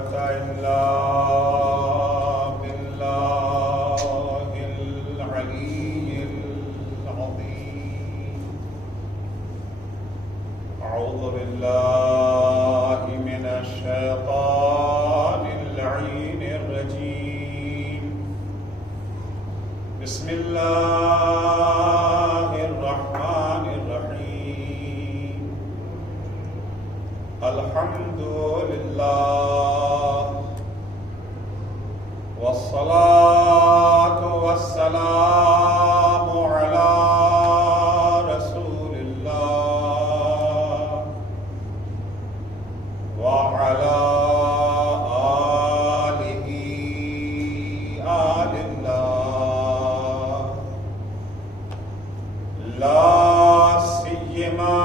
قوة إلا بالله العلي العظيم. أعوذ بالله من الشيطان اللعين الرجيم. بسم الله الرحمن الرحيم. الحمد لله والصلاة والسلام على رسول الله وعلى آله آل الله لا سيما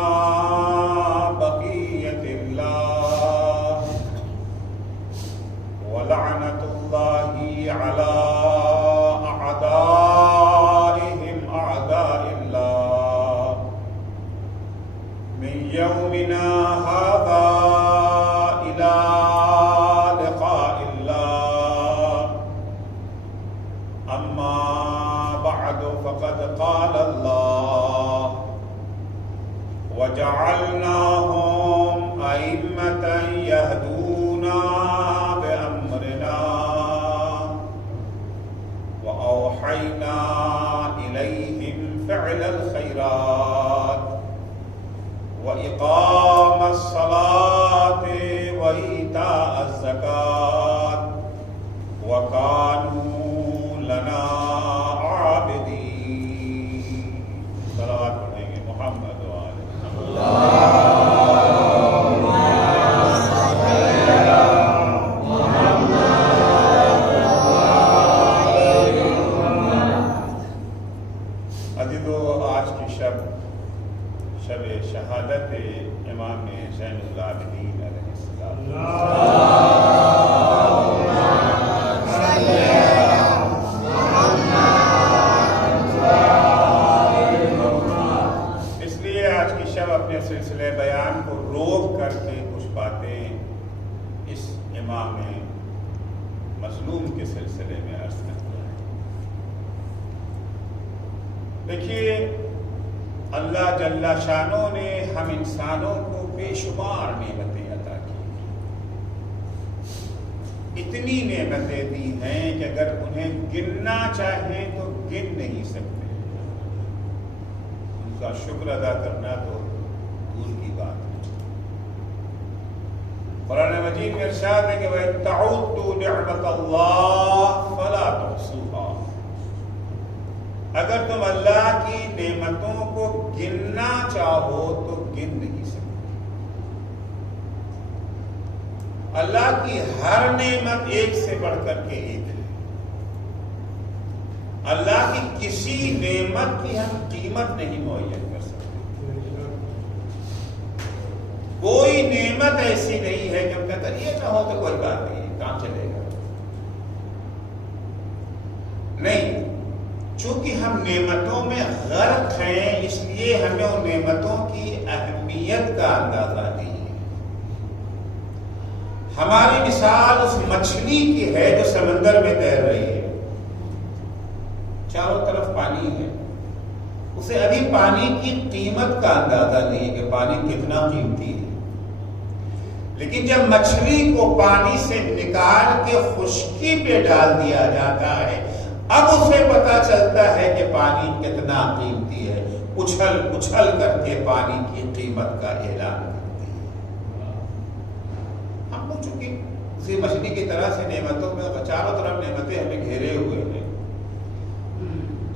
بقية الله ولعنة الله على أعدائهم أعداء الله من يومنا هذا إلى لقاء الله. أما بعد فقد قال الله وجعلناهم أئمة يهدون بأمرنا وأوحينا إليهم فعل الخيرات وإقام الصلاة وإيتاء الزكاة وكانوا لنا عابدين. صلوات پڑھیں گے محمد وآلہ شب شہادت امام زین العابدین علیہ السلام. اس لیے آج کی شب اپنے سلسلے بیان کو روک کر کے کچھ باتیں اس امام مظلوم کے سلسلے میں عرض کرتا ہے. دیکھیے، اللہ جل شانوں نے ہم انسانوں کو بے شمار نعمتیں عطا کی. اتنی نعمتیں دی ہیں کہ اگر انہیں گننا چاہیں تو گن نہیں سکتے. ان کا شکر ادا کرنا تو دور کی بات ہے. قرآن مجید میں ارشاد ہے کہ وَإِن تَعُدُّوا نِعْمَتَ اللَّهِ فَلَا تُحْصُوهَا. اگر تم اللہ کی نعمتوں کو گننا چاہو تو گن نہیں سکتے. اللہ کی ہر نعمت ایک سے بڑھ کر کے ایک ہے. اللہ کی کسی نعمت کی ہم قیمت نہیں معین کر سکتے. کوئی نعمت ایسی نہیں ہے کہ ہم کہتے ہیں یہ نہ ہو تو کوئی بات نہیں، کام چلے گا. نہیں، چونکہ ہم نعمتوں میں غرق ہیں اس لیے ہمیں ان نعمتوں کی اہمیت کا اندازہ نہیں ہے. ہماری مثال اس مچھلی کی ہے جو سمندر میں تیر رہی ہے. چاروں طرف پانی ہے، اسے ابھی پانی کی قیمت کا اندازہ نہیں ہے کہ پانی کتنا قیمتی ہے. لیکن جب مچھلی کو پانی سے نکال کے خشکی پہ ڈال دیا جاتا ہے اب اسے پتا چلتا ہے کہ پانی کتنا قیمتی ہے. اچھل اچھل کر کے پانی کی قیمت کا اعلان کرتی ہے. ہم کو چونکہ اسی مچھلی کی طرح سے نعمتوں میں چاروں طرف نعمتیں ہمیں گھیرے ہوئے ہیں.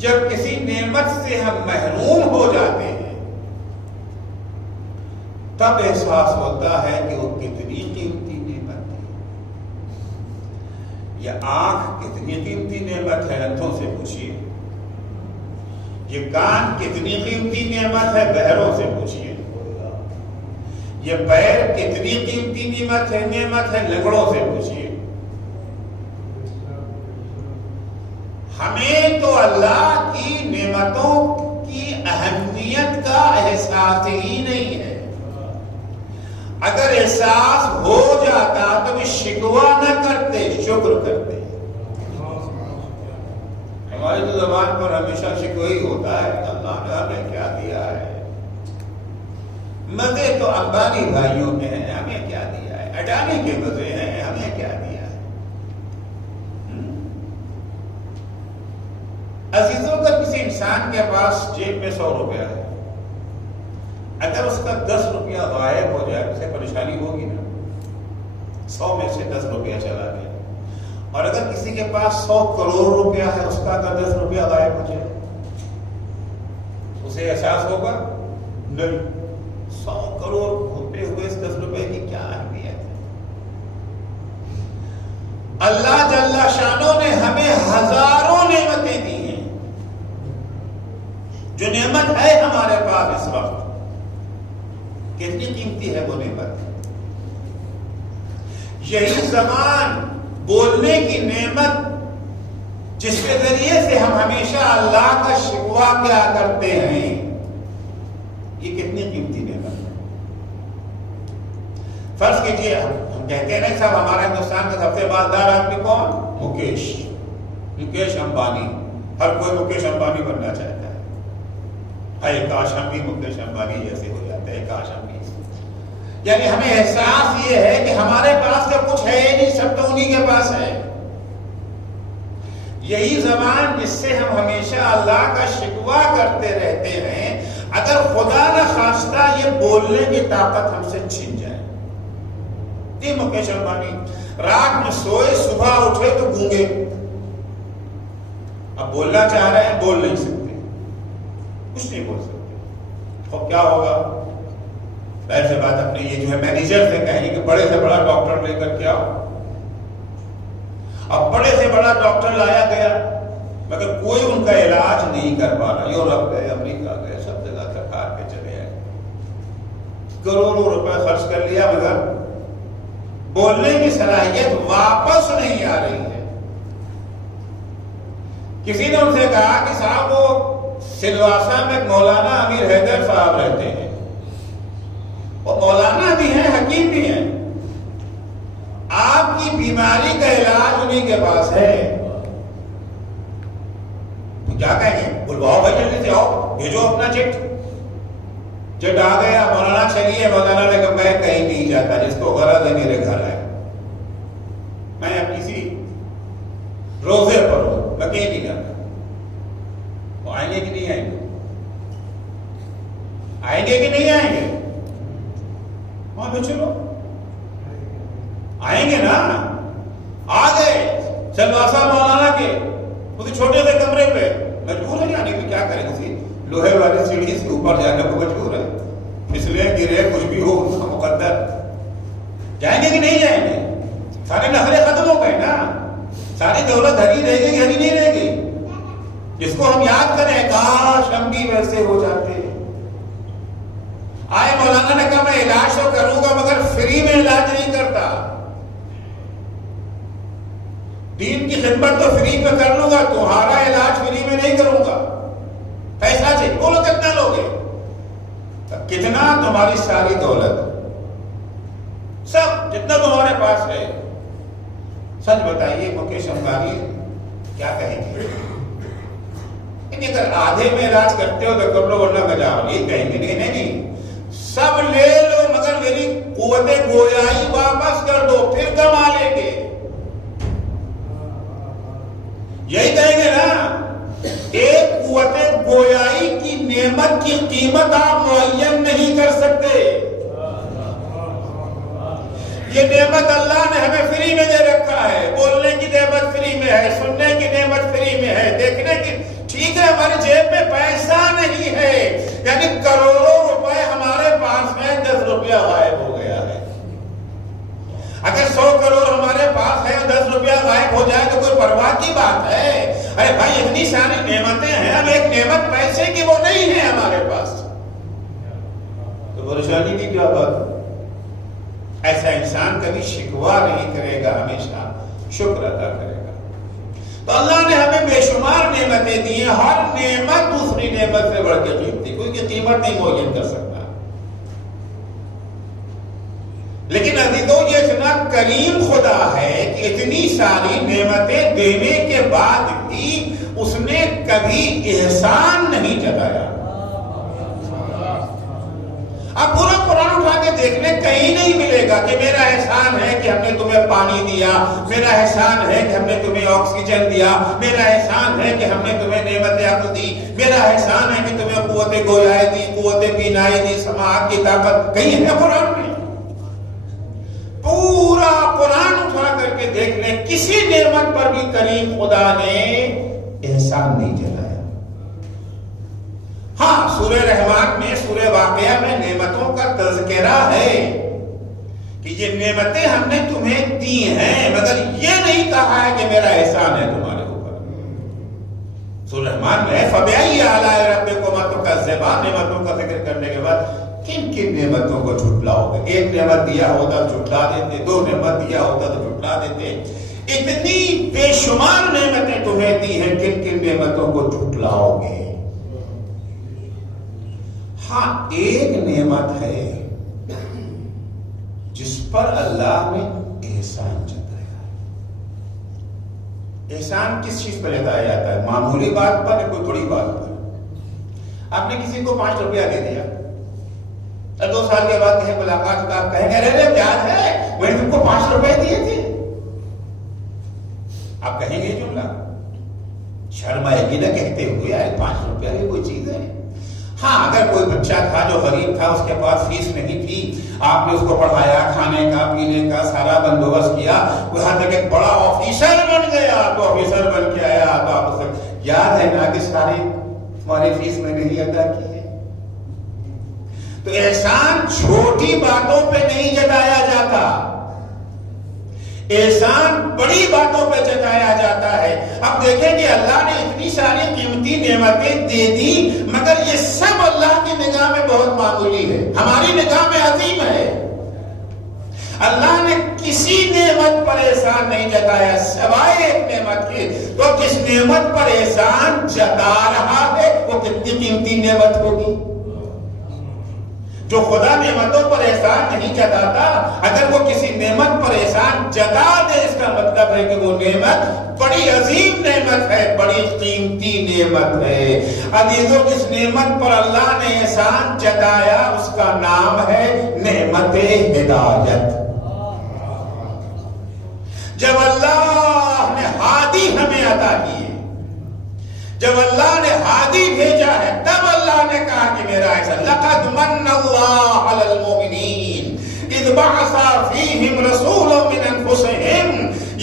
جب کسی نعمت سے ہم محروم ہو جاتے ہیں تب احساس ہوتا ہے کہ وہ کتنی قیمتی نعمت ہے. یہ آنکھ کتنی قیمتی نعمت ہے، انتھوں سے پوچھیے. یہ کان کتنی قیمتی نعمت ہے، بہروں سے پوچھیے. یہ پیر کتنی قیمتی نعمت ہے لنگڑوں سے پوچھیے. ہمیں تو اللہ کی نعمتوں کی اہمیت کا احساس ہی نہیں ہے. اگر احساس ہو جاتا تو بھی شکوہ نہ کرتے، شکر کرتے۔ ہماری تو زبان پر ہمیشہ شکوہ ہی ہوتا ہے، اللہ نے ہمیں کیا دیا ہے، مزے تو امبانی بھائیوں میں ہیں، ہمیں کیا دیا ہے، اڈانی کے مزے ہیں، ہمیں کیا دیا ہے۔ عزیزوں، اگر کسی انسان کے پاس جیب میں 100 روپیہ ہے، اگر اس کا 10 روپیہ غائب ہو جائے اسے پریشانی ہوگی نا، 100 میں سے 10 روپیہ چلا گیا۔ اور اگر کسی کے پاس 100 کروڑ روپیہ ہے، اس کا اگر 10 روپیہ غائب ہو جائے اسے احساس ہوگا؟ نہیں۔ 100 کروڑ ہوتے ہوئے اس 10 روپے کی کیا اہمیت ہے؟ اللہ جل شانہ نے ہمیں ہزاروں نعمتیں دی ہیں، جو نعمت ہے ہمارے پاس اس وقت کتنی قیمتی ہے وہ نعمت۔ یہی زبان بولنے کی نعمت جس کے ذریعے سے ہم ہمیشہ اللہ کا شکوہ کیا کرتے ہیں، یہ کتنی قیمتی نعمت ہے۔ فرض کیجئے ہم کہتے ہیں نا صاحب ہمارا ہندوستان کا سب سے مالدار آدمی کون؟ مکیش امبانی۔ ہر کوئی مکیش امبانی بننا چاہتا ہے۔ اے کاش ہم بھی مکیش امبانی جیسے ہو جاتے ہیں، کاش ہم بھی۔ یعنی ہمیں احساس یہ ہے کہ ہمارے پاس تو کچھ ہے ہی نہیں، سب تو انہی کے پاس ہے۔ یہی زبان جس سے ہم ہمیشہ اللہ کا شکوہ کرتے رہتے ہیں، اگر خدا نہ خواستہ یہ بولنے کی طاقت ہم سے چھن جائے۔ یہ مکیش امبانی رات میں سوئے، صبح اٹھے تو گونگے، اب بولنا چاہ رہے ہیں، بول نہیں سکتے، کچھ نہیں بول سکتے۔ اب کیا ہوگا؟ ظاہر سی بات اپنے یہ جو ہے مینیجر سے کہیں گے کہ بڑے سے بڑا ڈاکٹر لے کر کے آؤ۔ اب بڑے سے بڑا ڈاکٹر لایا گیا مگر کوئی ان کا علاج نہیں کر پا رہا۔ یورپ گئے، امریکہ گئے، سب جگہ سرکار کے چلے آئے، کروڑوں روپے خرچ کر لیا مگر بولنے کی صلاحیت واپس نہیں آ رہی ہے۔ کسی نے ان سے کہا کہ صاحب وہ سلواسہ میں مولانا امیر حیدر صاحب رہتے ہیں، وہ مولانا بھی ہیں، حکیم بھی ہیں، آپ کی بیماری کا علاج انہی کے پاس ہے۔ تو کیا کہیں گے؟ بلواؤ بھائی، جلدی سے آؤ، بھیجو اپنا چٹ۔ چٹ آ گیا، مولانا چلیے۔ مولانا نے کہا میں کہیں نہیں جاتا، جس کو غرض ہے میرے گھر ہے، میں کسی روزے پر ہوں، میں کہیں نہیں جاتا۔ وہ آئیں گے کہ نہیں آئیں گے؟ آئیں گے کہ نہیں آئیں گے؟ وہاں پہ چلو، آئیں گے نا۔ آ گئے سلواسہ مولانا کے اس چھوٹے سے کمرے پہ، مجبور ہے جانے کی، کیا کریں؟ کسی لوہے والی سیڑھی سے اوپر جانے کو مجبور ہے، پھسلے گرے کچھ بھی ہو اس کا مقدر۔ جائیں گے کہ نہیں جائیں گے؟ سارے نخرے ختم ہو گئے نا، ساری دولت ہری رہ گئی، ہری نہیں رہ گئی۔ جس کو ہم یاد کریں کاش ہم بھی ویسے ہو جاتے۔ آئے مولانا نے کہا میں علاج تو کروں گا مگر فری میں علاج نہیں کرتا، دین کی خدمت تو فری میں کر لوں گا، تمہارا علاج فری میں نہیں کروں گا، پیسہ چاہیے۔ بولو کتنا لوگے؟ کتنا؟ تمہاری ساری دولت، سب جتنا تمہارے پاس ہے۔ سچ بتائیے مکیش امبانی کیا کہیں گے؟ اگر آدھے میں علاج کرتے ہو تو کر لو ورنہ بجاؤ، یہ کہیں گے نہیں نہیں سب لے لو مگر میری قوت گویائی واپس کر دو، پھر کما لیں گے۔ یہی کہیں گے نا، ایک قوت گویائی کی نعمت کی قیمت آپ معین نہیں کر سکتے۔ یہ نعمت اللہ نے ہمیں فری میں دے رکھا ہے، بولنے کی نعمت فری میں ہے، سننے کی نعمت فری میں ہے، دیکھنے کی، ٹھیک ہے ہماری جیب میں پیسہ نہیں ہے، یعنی کروڑوں روپے ہمارے پاس ہے، 10 روپیہ غائب ہو گیا ہے۔ اگر 100 کروڑ ہمارے پاس ہے 10 روپیہ غائب ہو جائے تو کوئی پرواہ کی بات ہے؟ ارے بھائی اتنی ساری نعمتیں ہیں، اب ایک نعمت پیسے کی وہ نہیں ہے ہمارے پاس، تو پریشانی کی کیا بات ہے؟ ایسا انسان کبھی شکوہ نہیں کرے گا، ہمیشہ شکر ادا کرے گا۔ تو اللہ نے ہمیں بے شمار نعمتیں دی ہیں، ہر نعمت دوسری نعمت سے بڑھ کے قیمتی، کوئی کی قیمت نہیں معین کر سکتا۔ لیکن عزیزوں یہ اتنا کریم خدا ہے کہ اتنی ساری نعمتیں دینے کے بعد بھی اس نے کبھی احسان نہیں جتایا. اب پورا قرآن اٹھا کے دیکھ لیں, کہیں نہیں ملے گا کہ میرا احسان ہے کہ ہم نے تمہیں پانی دیا, میرا احسان ہے کہ ہم نے تمہیں آکسیجن دیا, میرا احسان ہے کہ ہم نے تمہیں نعمت عقل دی, میرا احسان ہے کہ تمہیں قوت گویائی دی, قوت بینائی دی, سماعت کی طاقت. کہیں ہے قرآن میں؟ پورا قرآن اٹھا کر کے دیکھ لیں, کسی نعمت پر بھی کریم خدا نے احسان نہیں جتایا. ہاں, سورہ رحمان میں, سورہ واقعہ میں نعمتوں کا تذکرہ ہے کہ یہ نعمتیں ہم نے تمہیں دی ہیں, مگر یہ نہیں کہا ہے کہ میرا احسان ہے تمہارے اوپر. سورہ رحمان میں فَبِأَيِّ آلَاءِ رَبِّكُمَا تُكَذِّبَانِ, نعمتوں کا ذکر کرنے کے بعد کن کن نعمتوں کو جھٹلاؤ گے. ایک نعمت دیا ہوتا تو جھٹلا دیتے, دو نعمت دیا ہوتا تو جھٹلا دیتے. اتنی بے شمار نعمتیں تمہیں دی ہیں, کن کن نعمتوں کو جھٹلاؤ گے. ہاں, ایک نعمت ہے جس پر اللہ نے احسان جتایا. احسان کس چیز پر جتایا جاتا ہے؟ معمولی بات پر یا کوئی بڑی بات پر؟ آپ نے کسی کو 5 روپیہ دے دیا, 2 سال کے بعد کہیں ملاقات کا آپ کہیں گے ارے یاد ہے میں نے تم کو 5 روپے دیے تھے. آپ کہیں گے جملہ, شرم آئے گی نہ کہتے ہوئے, یار 5 روپیہ کی کوئی چیز ہے. ہاں, اگر کوئی بچہ تھا جو غریب تھا, اس کے پاس فیس نہیں تھی, آپ نے اس کو پڑھایا, کھانے کا پینے کا سارا بندوبست کیا, وہاں تک ایک بڑا آفیسر بن گیا, تو آفیسر بن کے آیا تو آپ اسے یاد ہے نا کہ ساری ہماری فیس میں نہیں ادا کی ہے. تو احسان چھوٹی باتوں پہ نہیں جتایا جاتا, احسان بڑی باتوں پہ جتایا جاتا ہے. اب دیکھیں کہ اللہ نے اتنی ساری قیمتی نعمتیں دے دی, مگر یہ سب اللہ کی نگاہ میں بہت معمولی ہے, ہماری نگاہ میں عظیم ہے. اللہ نے کسی نعمت پر احسان نہیں جتایا سوائے ایک نعمت کے. تو جس نعمت پر احسان جتا رہا ہے وہ کتنی قیمتی نعمت ہوگی. جو خدا نعمتوں پر احسان نہیں جتاتا, اگر وہ کسی نعمت پر احسان جتا دے, اس کا مطلب ہے کہ وہ نعمت بڑی عظیم نعمت ہے, بڑی قیمتی نعمت ہے. عزیزوں, جس نعمت پر اللہ نے احسان جتایا اس کا نام ہے نعمت ہدایت. جب اللہ نے ہادی ہمیں عطا کی, جب اللہ نے ہادی بھیجا ہے, تب اللہ نے کہا کہ میرا ایسا لقد من اللہ علی المؤمنین اذ بعث فیہم رسولا من انفسہم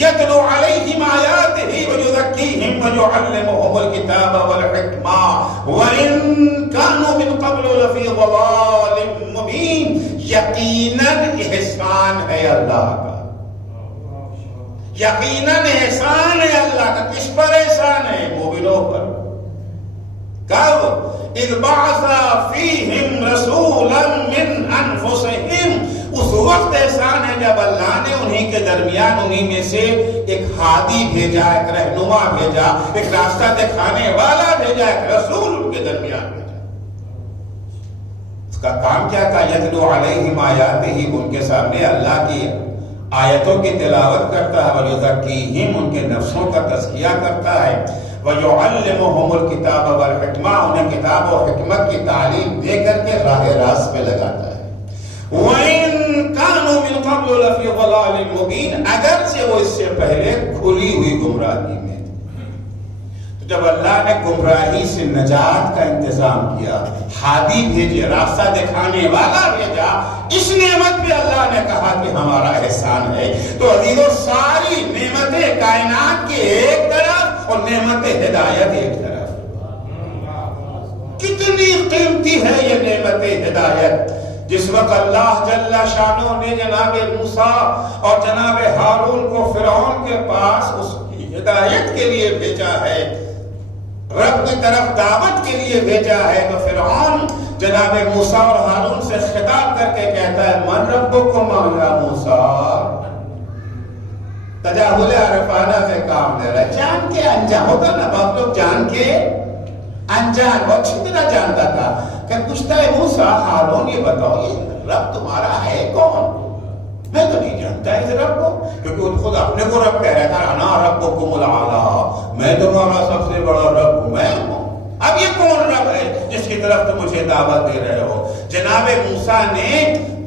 یتلو علیہم آیاتہ ویزکیہم ویعلمہم الکتاب والحکمہ وان کانوا من قبل لفی ضلال مبین. یقیناً احسان ہے اللہ کا, یقیناً احسان ہے اللہ کا. کس پر احسان ہے؟ مومنوں پر. کب؟ اذ بعث فیہم رسولا من انفسہم, اس وقت احسان ہے جب اللہ نے انہی کے درمیان, انہی میں سے ایک ہادی بھیجا, ایک رہنما بھیجا, ایک راستہ دکھانے والا بھیجا, ایک رسول ان کے درمیان بھیجا. اس کا کام کیا تھا؟ یتلو علیہم آیاتہ, ان کے سامنے اللہ کی آیتوں کی تلاوت کرتا ہے, وَيُزَكِّيهِمْ, ان کے نفسوں کا تزکیہ کرتا ہے, وَيُعَلِّمُهُمُ الْكِتَابَ وَالْحِكْمَةَ, انہیں کتاب و حکمت کی تعلیم دے کر کے راہ راست پہ لگاتا ہے. وَإِن كَانُوا مِن قَبْلُ لَفِي ضَلَالٍ مُبِينٍ, اگرچہ وہ اس سے پہلے کھلی ہوئی گمراہی میں. تو جب اللہ نے گمراہی سے نجات کا انتظام کیا, ہادی بھیجے, راستہ دکھانے والا بھیجا, اس نعمت پہ اللہ نے کہا کہ ہمارا احسان ہے. تو عزیزوں, ساری نعمتیں کائنات کی ایک طرف اور نعمت ہدایت ایک طرف. کتنی قیمتی ہے یہ نعمت ہدایت. جس وقت اللہ جل شانہ نے جناب موسیٰ اور جناب ہارون کو فرعون کے پاس اس کی ہدایت کے لیے بھیجا ہے, رب کی طرف دعوت کے لیے بھیجا ہے, تو فرعون جناب موسیٰ اور ہارون سے خطاب کر کے کہتا ہے من ربکما یا موسیٰ. تجاہل عرفانہ سے کام لے رہا ہے, جان کے انجان ہوتا نا, بہت لوگ جان کے انجان, وہ اچھی طرح جانتا تھا. کہ پوچھتا ہے موسیٰ, ہارون یہ بتاؤ یہ رب تمہارا ہے کون؟ میں تو نہیں جانتا اس رب کو، کیونکہ وہ خود اپنے کو رب کہہ رہا تھا، انا ربکم الاعلی، میں تمہارا سب سے بڑا رب ہوں، میں ہوں۔ اب یہ کون رب ہے جس کی طرف تم مجھے دعوت دے رہے ہو؟ جناب موسیٰ نے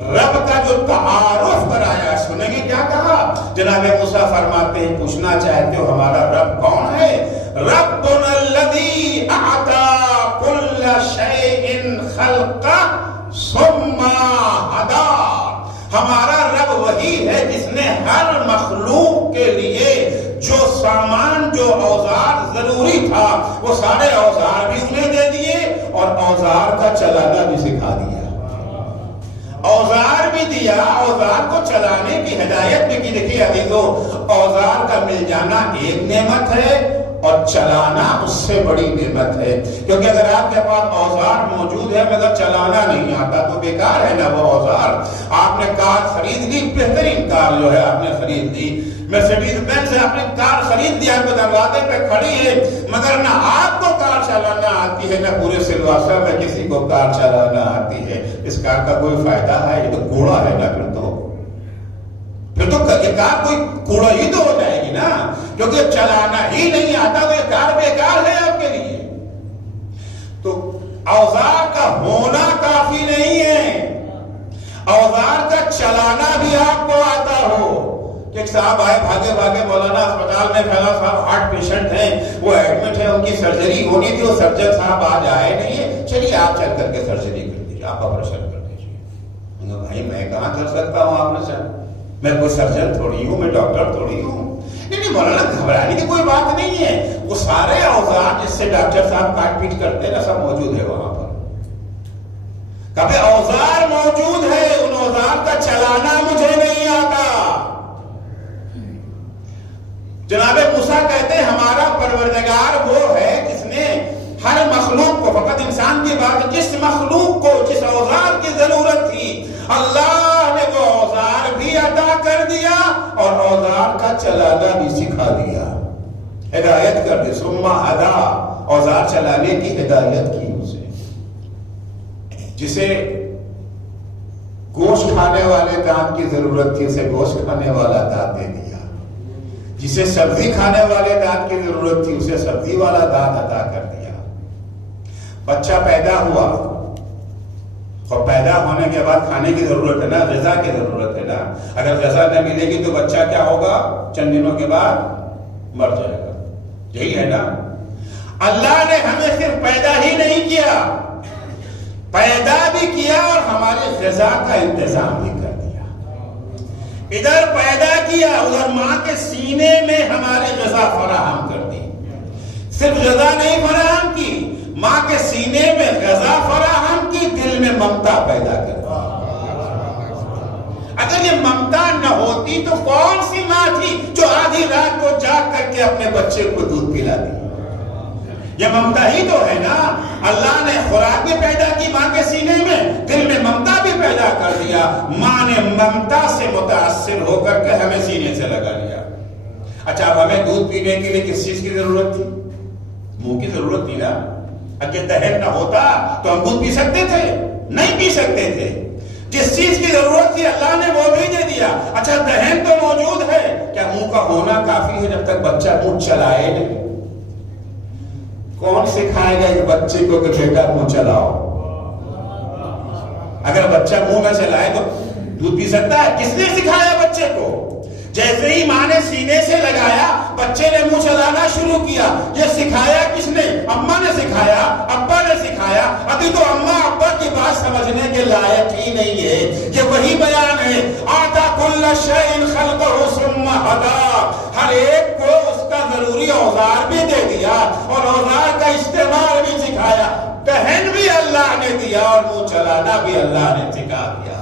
رب کا جو تعارف کرایا، سنیں گے کیا کہا؟ جناب موسیٰ فرماتے ہیں، پوچھنا چاہتے ہو ہمارا رب کون ہے؟ ربنا الذی اعطی کل شیء خلقہ ثم ہدی، ہمارا رب وہی ہے جس نے ہر مخلوق کے لیے جو سامان، جو اوزار ضروری تھا، وہ سارے اوزار بھی انہیں دے دیے اور اوزار کا چلانا بھی سکھا دیا، اوزار بھی دیا، اوزار کو چلانے کی ہدایت بھی کی۔ دیکھیے عزیزو، اوزار کا مل جانا ایک نعمت ہے اور چلانا اس سے بڑی نعمت ہے، کیونکہ اگر آپ کے پاس اوزار موجود ہے مگر چلانا نہیں آتا تو بیکار ہے نا وہ اوزار۔ آپ نے کار خرید لی، بہترین کار جو ہے آپ نے خرید لی، مرسیڈیز بینز سے اپنی کار خرید دی، آپ کے دروازے پہ کھڑی ہے، مگر نہ آپ کو کار چلانا آتی ہے، نہ پورے سلواسہ میں کسی کو کار چلانا آتی ہے، اس کار کا کوئی فائدہ ہے؟ یہ تو کوڑا ہے نا، پھر تو یہ کار کوئی کوڑا ہی تو ہو جائے گی نا، کیونکہ چلانا ہی نہیں آتا تو یہ کار بیکار ہے آپ کے لیے۔ تو اوزار کا ہونا کافی نہیں ہے، اوزار کا چلانا بھی آپ کو آتا ہو۔ ایک صاحب آئے بھاگے بھاگے، مولانا اسپتال میں فلاں صاحب ہارٹ پیشنٹ ہیں، وہ ایڈمٹ ہے، ان کی سرجری ہونی تھی، وہ سرجن صاحب آج آئے نہیں ہے، چلیے آپ چل کر کے سرجری کر دیجیے، آپ آپریشن کر دیجیے۔ بھائی میں کہاں کر سکتا ہوں آپریشن، میں کوئی سرجن تھوڑی ہوں، میں ڈاکٹر تھوڑی ہوں۔ نہیں مولانا گھبرانے کی کوئی بات نہیں ہے، وہ سارے اوزار جس سے ڈاکٹر صاحب کاٹ پیٹ کرتے ہیں نا، سب موجود ہے وہاں پر۔ کبھی اوزار موجود ہے، ان اوزار کا چلانا مجھے نہیں آتا۔ جناب موسیٰ کہتے ہیں ہمارا پروردگار وہ ہے جس نے ہر مخلوق کو، فقط انسان کی بات، جس مخلوق کو جس اوزار کی ضرورت تھی اللہ نے وہ اوزار بھی عطا کر دیا اور اوزار کا چلانا بھی سکھا دیا، ہدایت کر دی۔ ثم ہدی، اوزار چلانے کی ہدایت کی اسے۔ جسے گوشت کھانے والے دانت کی ضرورت تھی اسے گوشت کھانے والا دانت دے دیا، جسے سبزی کھانے والے دانت کی ضرورت تھی اسے سبزی والا دانت عطا کر دیا۔ بچہ پیدا ہوا اور پیدا ہونے کے بعد کھانے کی ضرورت ہے نا، غذا کی ضرورت ہے نا، اگر غذا نہ ملے گی تو بچہ کیا ہوگا؟ چند دنوں کے بعد مر جائے گا، یہی ہے نا۔ اللہ نے ہمیں صرف پیدا ہی نہیں کیا، پیدا بھی کیا اور ہماری غذا کا انتظام بھی کر دیا۔ ادھر پیدا کیا، ادھر ماں کے سینے میں ہماری غذا فراہم کر دی۔ صرف غذا نہیں فراہم کی، ماں کے سینے میں غذا فراہم کی، دل میں ممتا پیدا کر دی۔ اگر یہ ممتا نہ ہوتی تو کون سی ماں تھی جو آدھی رات کو جاگ کر کے اپنے بچے کو دودھ پلاتی؟ یہ ممتا ہی تو ہے نا۔ اللہ نے خوراک بھی پیدا کی ماں کے سینے میں، دل میں ممتا بھی پیدا کر دیا، ماں نے ممتا سے متاثر ہو کر کے ہمیں سینے سے لگا لیا۔ اچھا اب ہمیں دودھ پینے کے لیے کس چیز کی ضرورت تھی؟ منہ کی ضرورت تھی نا۔ اگر دہن نہ ہوتا تو ہم دودھ پی سکتے تھے؟ نہیں پی سکتے تھے۔ جس چیز کی ضرورت تھی اللہ نے وہ بھی دے دیا۔ اچھا دہن تو موجود ہے، کیا منہ کا ہونا کافی ہے جب تک بچہ منہ چلائے نہیں؟ کون سکھائے گا اس بچے کو کہ بیٹا منہ چلاؤ؟ اگر بچہ منہ نہ چلائے تو دودھ پی سکتا ہے؟ کس نے سکھایا بچے کو؟ جیسے ہی ماں نے سینے سے لگایا بچے نے منہ چلانا شروع کیا۔ یہ سکھایا کس نے؟ اماں نے سکھایا، ابا نے سکھایا۔ ابھی تو اماں ابا کی بات سمجھنے کے لائق ہی نہیں ہے۔ یہ وہی بیان ہے، آتا کل شیء خلقہ ثم ہدی، ہر ایک کو اس کا ضروری اوزار بھی دے دیا اور اوزار کا استعمال بھی سکھایا۔ دہن بھی اللہ نے دیا اور منہ چلانا بھی اللہ نے سکھا دیا۔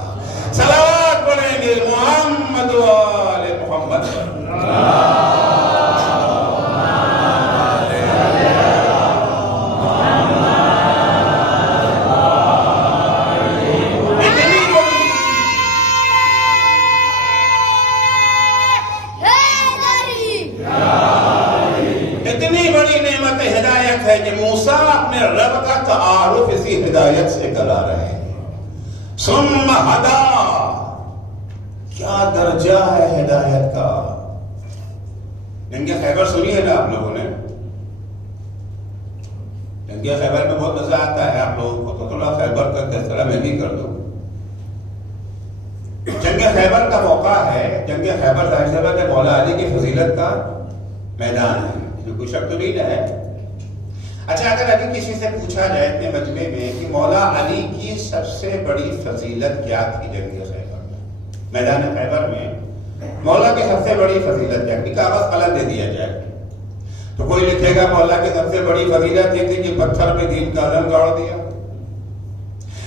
صلوات پڑھیں گے محمد و آل محمد۔ اتنی بڑی نعمت ہدایت ہے کہ موسیٰ اپنے رب کا تعارف اسی ہدایت سے کرا رہے ہیں۔ ثم ہدی، کیا درجہ ہے ہدایت کا. جنگ خیبر سنی ہے نا آپ لوگوں نے؟ جنگ خیبر میں بہت مزہ آتا ہے آپ لوگوں کو، تو تھوڑا خیبر کا تذکرہ میں بھی کر دوں. جنگ خیبر کا موقع ہے. جنگ خیبر ظاہر سی بات ہے مولا علی کی فضیلت کا میدان ہے، اس میں کوئی شک تو نہیں ہے. اچھا، اگر ابھی کسی سے پوچھا جائے اتنے مجمع میں کہ مولا علی کی سب سے بڑی فضیلت کیا تھی جنگ خیبر میں، میدان خیبر میں مولا کی سب سے بڑی فضیلت کیا تھی، کاغذ قلم دے دیا جائے تو کوئی لکھے گا مولا کی سب سے بڑی فضیلت یہ تھی کہ پتھر پہ دین کا علم گاڑ دیا.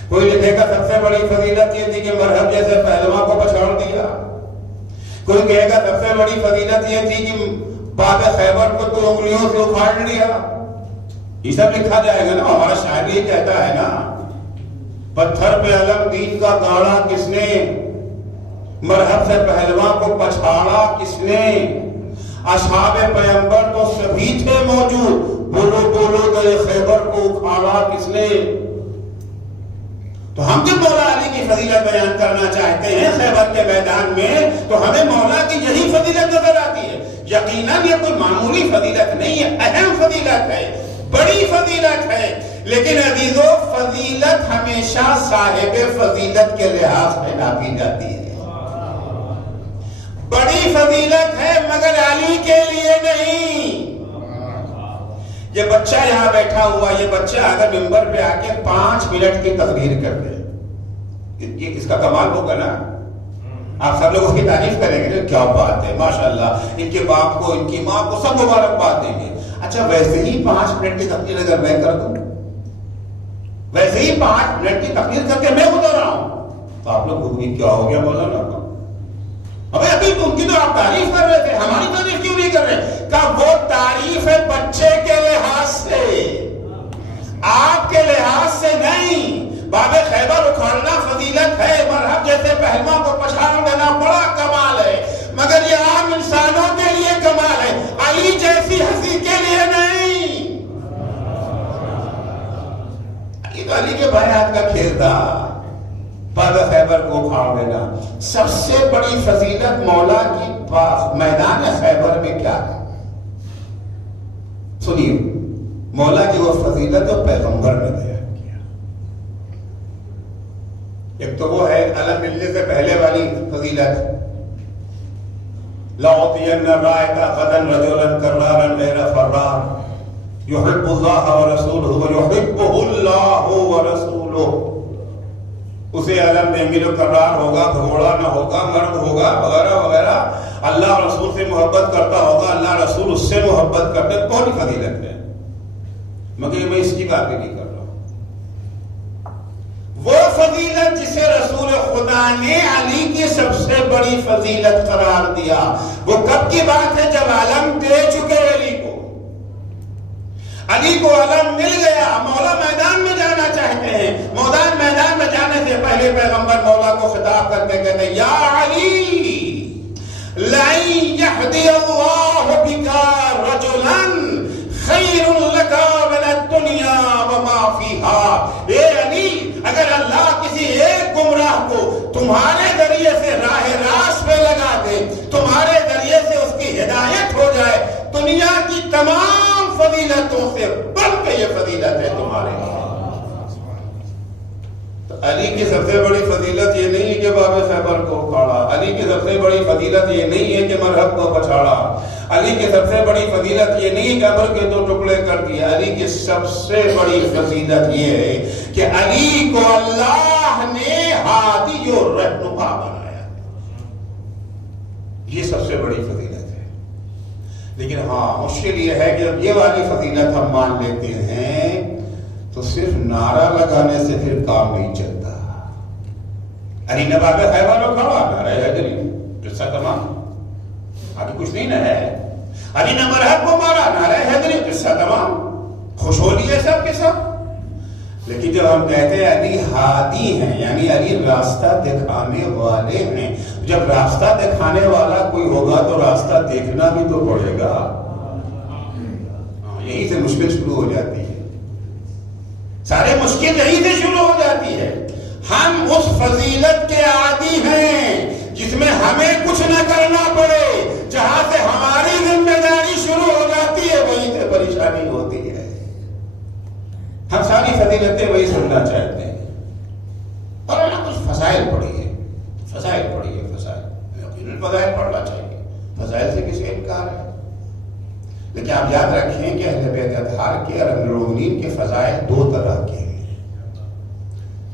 کوئی لکھے گا سب سے بڑی فضیلت یہ تھی کہ مرہب جیسے پہلواں کو پچھاڑ دیا. کوئی کہے گا سب سے بڑی فضیلت یہ تھی کہ باب خیبر کو تو انگلیوں سے اکھاڑ لیا. یہ سب لکھا جائے گا نا. ہمارا شاعر یہ کہتا ہے نا، پتھر پہ علم دین کا گاڑا کس نے، مرہب سے پہلواں کو پچھاڑا کس نے، اصحاب پیغمبر تو سبھی تھے موجود، بولو بولو گئے خیبر کو اکھاڑا کس نے. تو ہم جب مولا علی کی فضیلت بیان کرنا چاہتے ہیں خیبر کے میدان میں تو ہمیں مولا کی یہی فضیلت نظر آتی ہے. یقیناً یہ کوئی معمولی فضیلت نہیں ہے، اہم فضیلت ہے، بڑی فضیلت ہے. لیکن عزیزو، فضیلت ہمیشہ صاحب فضیلت کے لحاظ سے ناپی جاتی ہے. بڑی فضیلت ہے مگر علی کے لیے نہیں. یہ بچہ یہاں بیٹھا ہوا، یہ بچہ اگر ممبر پہ آ کے 5 منٹ کی تقریر کر دے، یہ اس کا کمال ہوگا نا. آپ سب لوگ اس کی تعریف کریں گے، کیا بات ہے، ماشاءاللہ، ان کے باپ کو، ان کی ماں کو سب مبارکباد دیں گے. اچھا، ویسے ہی 5 منٹ کی تقریر اگر میں کر دوں، ویسے ہی 5 منٹ کی تقریر کر کے میں گزر رہا ہوں، تو آپ لوگ بھولی کیا ہو گیا مولانا کو؟ ابھی تو ان کی تو آپ تعریف کر رہے تھے، ہماری تعریف کیوں نہیں کر رہے؟ کہ وہ تعریف ہے بچے کے لحاظ سے، آپ کے لحاظ سے نہیں. باب خیبر اکھاڑنا فضیلت ہے، مرہب جیسے پہلواں کو پچھاڑ دینا بڑا کمال ہے، مگر یہ عام انسانوں کے لیے کمال ہے، علی جیسی ہستی کے لیے نہیں. یہ تو علی کے بیعت کا کھیل تھا، باب خیبر کو اکھاڑ دینا. سب سے بڑی فضیلت مولا کی میدان خیبر میں کیا ہے؟ سنیے، مولا کی وہ فضیلت جو پیغمبر نے بیان کیا. ایک تو وہ ہے علم ملنے سے پہلے والی فضیلت، لَأُعْطِيَنَّ رَائِكَ غَدًا رَجُلًا كَرَّارًا غَيْرَ فَرَّارٍ يُحِبُّ اللَّهَ وَرَسُولُهُ وَيُحِبُّهُ اللَّهُ وَرَسُولُهُ. اسے علم دیں گے جو کرار ہوگا، بھگوڑا نہ ہوگا، مرد ہوگا، وغیرہ وغیرہ، اللہ رسول سے محبت کرتا ہوگا، اللہ رسول اس سے محبت کرتے. کون فضیلت ہے؟ مگر میں اس کی بات نہیں کر رہا ہوں. وہ فضیلت جسے رسول خدا نے علی کی سب سے بڑی فضیلت قرار دیا، وہ کب کی بات ہے؟ جب علم دے چکے علی کو. علی کو علم مل گیا، مولا میدان میں جانا چاہتے ہیں. میدان میں جانے سے پہلے پیغمبر مولا کو خطاب کرتے کہتے ہیں، یا علی لَن يَهْدِيَ اللَّهُ بِكَ رَجُلًا خَيْرٌ لَكَ مِنَ الدُّنْيَا وَمَا فِيهَا. اے علی، اگر اللہ کسی ایک گمراہ کو تمہارے ذریعے سے راہ راست پہ لگا دے، تمہارے ذریعے سے اس کی ہدایت ہو جائے، دنیا کی تمام فضیلتوں سے بڑھ کے یہ فضیلت ہے تمہارے لیے. علی کی سب سے بڑی فضیلت یہ نہیں ہے کہ باب خیبر کو اکھاڑا، علی کی سب سے بڑی فضیلت یہ نہیں ہے کہ مرہب کو پچھاڑا، علی کی سب سے بڑی فضیلت یہ نہیں کہ ابر کے 2 ٹکڑے کر دیے. علی کی سب سے بڑی فضیلت یہ ہے کہ علی کو اللہ نے ہادی و رہنما بنایا. یہ سب سے بڑی فضیلت ہے. لیکن ہاں، مشکل یہ ہے کہ جب یہ والی فضیلت ہم مان لیتے ہیں تو صرف نعرہ لگانے سے پھر کام نہیں چلتا. علی نے باب خیبر کو کھڑا، نعرہ حیدری، قصہ تمام، آگے کچھ نہیں نہ ہے. علی نے مرہب کو مارا، نعرہ حیدری، قصہ تمام، خوش ہو لیے سب کے سب. لیکن جب ہم کہتے ہیں علی ہادی ہیں، یعنی علی راستہ دکھانے والے ہیں، جب راستہ دکھانے والا کوئی ہوگا تو راستہ دیکھنا بھی تو پڑے گا. یہی سے مشکل شروع ہو جاتی ہے، سارے مشکل یہی سے شروع ہو جاتی ہے. ہم اس فضیلت کے عادی ہیں جس میں ہمیں کچھ نہ کرنا پڑے، جہاں سے ہماری ذمہ داری شروع ہو جاتی ہے وہیں سے پریشانی ہوتی ہے۔ ہم ساری فضیلتیں وہی سننا چاہتے ہیں، اور کچھ فضائل پڑھیے، فضائل پڑھیے، فضائل یقیناً فضائل پڑھنا چاہیے، فضائل سے کسی انکار ہے، لیکن آپ یاد رکھیں کہ اہل بیت اطہار کے اور امیر المومنین کے فضائل دو طرح کے ہیں۔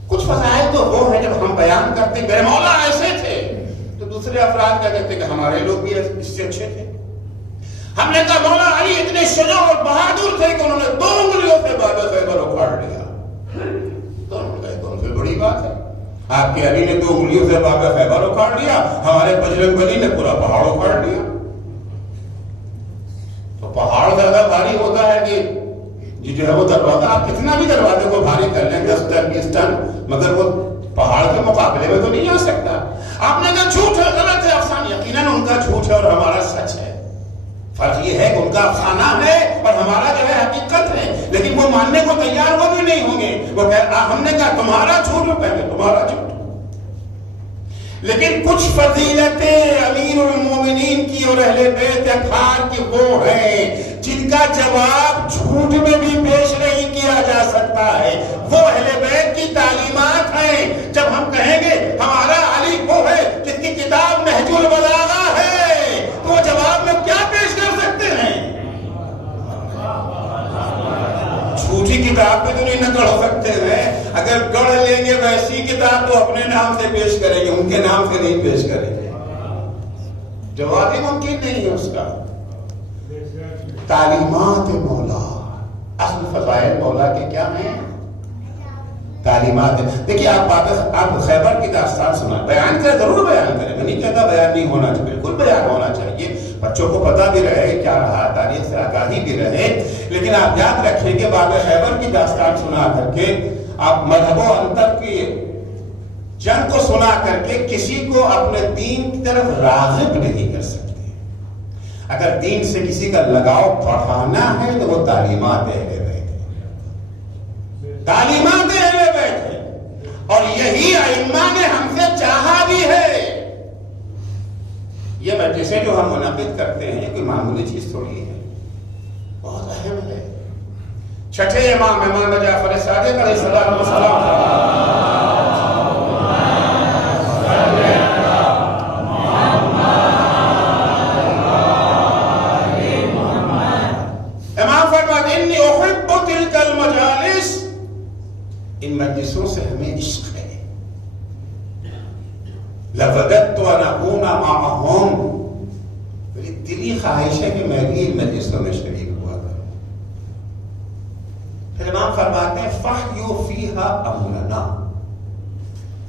کچھ فضائل تو وہ ہیں جب ہم بیان کرتے میرے مولا ایسے تھے تو دوسرے افراد کیا کہتے کہ ہمارے لوگ بھی اس سے اچھے تھے۔ ہم نے کہا مولا علی اتنے شجاع اور بہادر تھے کہ انہوں نے 2 انگلیوں سے باب خیبر اکھاڑ لیا، تو انہوں نے کہا کون سی بڑی بات ہے، آپ کے علی نے 2 انگلیوں سے باب خیبر اکھاڑ لیا، ہمارے بجرنگ بلی نے پورا پہاڑ اکھاڑ لیا۔ تو پہاڑ زیادہ بھاری ہوتا ہے کہ جو ہے وہ دروازہ، آپ کتنا بھی دروازے کو بھاری کر لیں 10 ٹن 20 ٹن، مگر وہ پہاڑ کے مقابلے میں تو نہیں آ سکتا۔ آپ نے کہا جھوٹ ہے، غلط ہے، افسانہ، یقیناً ان کا جھوٹ ہے اور ہمارا سچ ہے۔ فرق یہ ہے کہ ان کا افسانہ ہے اور ہمارا جو ہے حقیقت ہے، لیکن وہ ماننے کو تیار وہ بھی نہیں ہوں گے۔ وہ ہم نے کہا تمہارا جھوٹ، پہلے تمہارا جھوٹ۔ لیکن کچھ فضیلتیں امیر المومنین کی اور اہل بیت اطہار کی وہ ہیں جن کا جواب جھوٹ میں بھی پیش نہیں کیا جا سکتا ہے۔ وہ اہل بیت کی تعلیمات ہیں۔ جب ہم کہیں گے ہمارا علی وہ ہے جس کی کتاب نہج البلاغہ ہے، تو وہ جواب میں کیا پیش کر سکتے ہیں؟ جھوٹی کتاب پہ تو نہیں نہ گڑھ سکتے ہیں۔ اگر گڑھ لیں گے ویسی کتاب تو اپنے نام سے پیش کریں گے، ان کے نام سے نہیں پیش کریں گے۔ جواب ہی ممکن نہیں ہے اس کا۔ تعلیمات مولا، اصل فضائل مولا کے کیا ہیں؟ تعلیمات۔ دیکھیے آپ خیبر کی داستان سنا، بیان کریں، ضرور بیان کریں، میں نہیں کہتا بیان نہیں ہونا چاہیے، بالکل بیان ہونا چاہیے، بچوں کو پتہ بھی رہے کیا رہا، تاریخ سے آگاہی بھی رہے، لیکن آپ یاد رکھیں کہ باب خیبر کی داستان سنا کر کے آپ مذہب و انتر کی جنگ کو سنا کر کے کسی کو اپنے دین کی طرف راغب نہیں کر سکتے۔ اگر دین سے کسی کا لگاؤ بڑھانا ہے تو وہ تعلیمات اہل بیت ہے، تعلیمات اہل بیت ہے، اور یہی ائمہ نے ہم سے چاہا بھی ہے۔ یہ مجلسیں جو ہم منعقد کرتے ہیں کوئی معمولی چیز تھوڑی ہے، بہت اہم ہے۔ چھٹے امام جعفر صادق علیہ السلام ان مجلسوں سے ہمیں عشق ہے۔ لَوَدَدْتُ أَنْ أَكُونَ مَعَهُمْ، میری دلی خواہش ہے کہ میں بھی ان مجلسوں میں شریک ہوا کروں۔ پھر امام فرماتے ہیں فَحْيُوا فِيهَا أَمْرَنَا،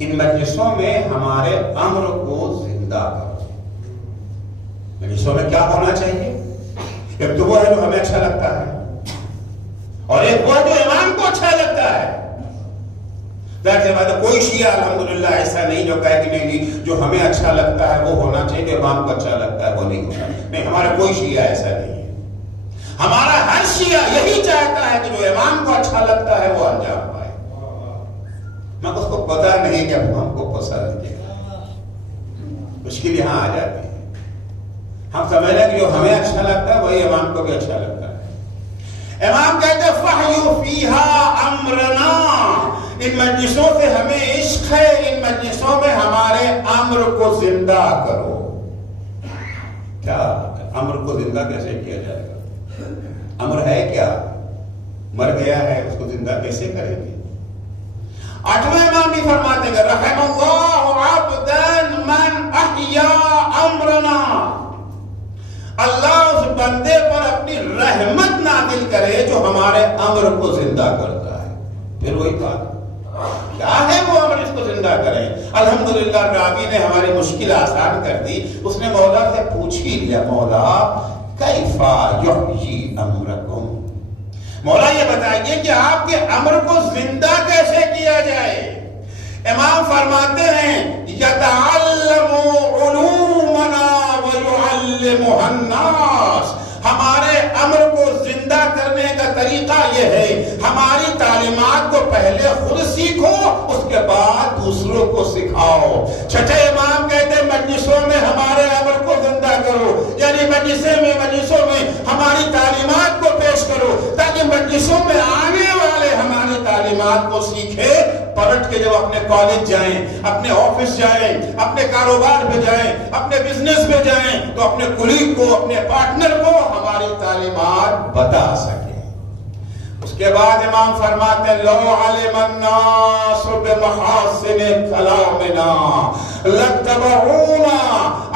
ان مجلسوں میں ہمارے امر کو زندہ کرو۔ مجلسوں میں کیا ہونا چاہیے؟ ایک تو وہ ہے جو ہمیں اچھا لگتا ہے، اور ایک وہ جو امام کو اچھا لگتا ہے۔ کوئی شیعہ الحمدللہ ایسا نہیں جو کہے کہ نہیں جو ہمیں اچھا لگتا ہے وہ ہونا چاہیے، جو امام کو اچھا لگتا ہے وہ نہیں ہونا۔ نہیں، ہمارا کوئی شیعہ ایسا نہیں ہے۔ ہمارا ہر شیعہ یہی چاہتا ہے کہ جو امام کو اچھا لگتا ہے وہ انجام پائے، مگر اس کو پتا نہیں کہ ہم کو پسند کیا۔ مشکل یہاں آ جاتی ہے، ہم سمجھ لیں کہ جو ہمیں اچھا لگتا ہے وہی امام کو بھی اچھا لگتا ہے۔ امام کہتے ہیں فَحْيُوا فِيهَا أَمْرَنَا، ان مجلسوں سے ہمیں عشق ہے، ان مجلسوں میں ہمارے امر کو زندہ کرو۔ کیا امر کو زندہ کیسے کیا جائے گا؟ امر ہے کیا؟ مر گیا ہے، اس کو زندہ کیسے کریں گے؟ 8واں امام بھی فرماتے ہیں رحم اللہ عبدا من احیا امرنا، اللہ اس بندے پر اپنی رحمت نازل کرے جو ہمارے امر کو زندہ کرتا ہے۔ پھر وہی بات کیا ہے وہ امر اس کو زندہ کریں؟ الحمدللہ راوی نے ہماری مشکل آسان کر دی، اس نے مولا سے پوچھ ہی لیا مولا کیفا یحیی امرکم، مولا یہ بتائیے کہ آپ کے امر کو زندہ کیسے کیا جائے؟ امام فرماتے ہیں یتعلم علومنا ویعلمها الناس، ہمارے امر کو زندہ کرنے کا طریقہ یہ ہے ہماری تعلیمات کو پہلے خود سیکھو، اس کے بعد دوسروں کو سکھاؤ۔ چھٹے امام کہتے ہیں مجلس میں ہمارے عمل کو زندہ کرو، یعنی مجلسوں میں ہماری تعلیمات کو پیش کرو، تاکہ مجلسوں میں آنے والے ہماری تعلیمات کو سیکھے، پلٹ کے جب اپنے کالج جائیں، اپنے آفس جائیں، اپنے کاروبار پہ جائیں، اپنے بزنس پہ جائیں، تو اپنے کولیگ کو، اپنے پارٹنر کو ہماری تعلیمات بتا سکیں۔ اس کے بعد امام فرماتے ہیں لو علم الناس بمحاسن کلامنا لاتبعونا،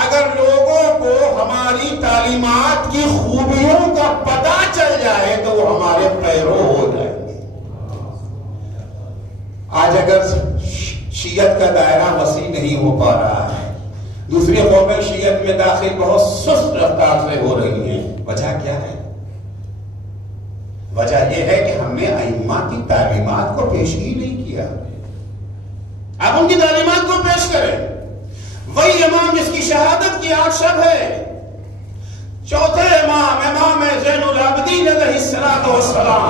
اگر لوگوں کو ہماری تعلیمات کی خوبیوں کا پتہ چل جائے تو وہ ہمارے پیرو ہو جائیں گے۔ آج اگر شیعت کا دائرہ وسیع نہیں ہو پا رہا ہے، دوسری قومیں شیعت میں داخل بہت سست رفتار سے ہو رہی ہیں، وجہ کیا ہے؟ وجہ یہ ہے کہ ہم نے ائمہ کی تعلیمات کو پیش ہی نہیں کیا۔ آپ ان کی تعلیمات کو پیش کریں۔ وہی امام جس کی شہادت کی آج شب ہے، چوتھے امام زین العابدین علیہ السلام،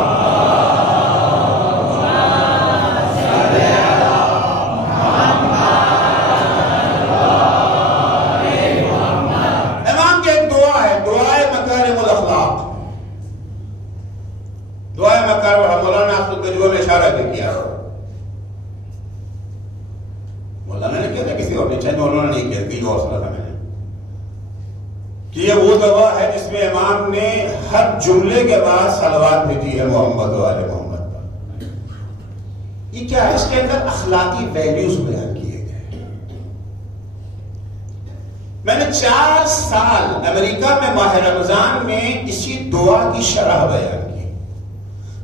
امام کی ایک دعا ہے، دعائے مکارم الاخلاق، دعائے مکارم، مولانا افضل تجربہ نے اشارہ بھی کیا، مولانا نے کیا تھا، کسی اور نے، چاہے مولانا نہیں کیا، کسی اور صلاح میں نے کہ یہ وہ دعا ہے جس میں امام نے ہر جملے کے بعد صلوات بھیجی ہے محمد و آل محمد پر۔ یہ کیا ہے؟ اس کے اندر اخلاقی ویلیوز بیان کیے گئے۔ میں نے 4 سال امریکہ میں ماہ رمضان میں اسی دعا کی شرح بیان کی،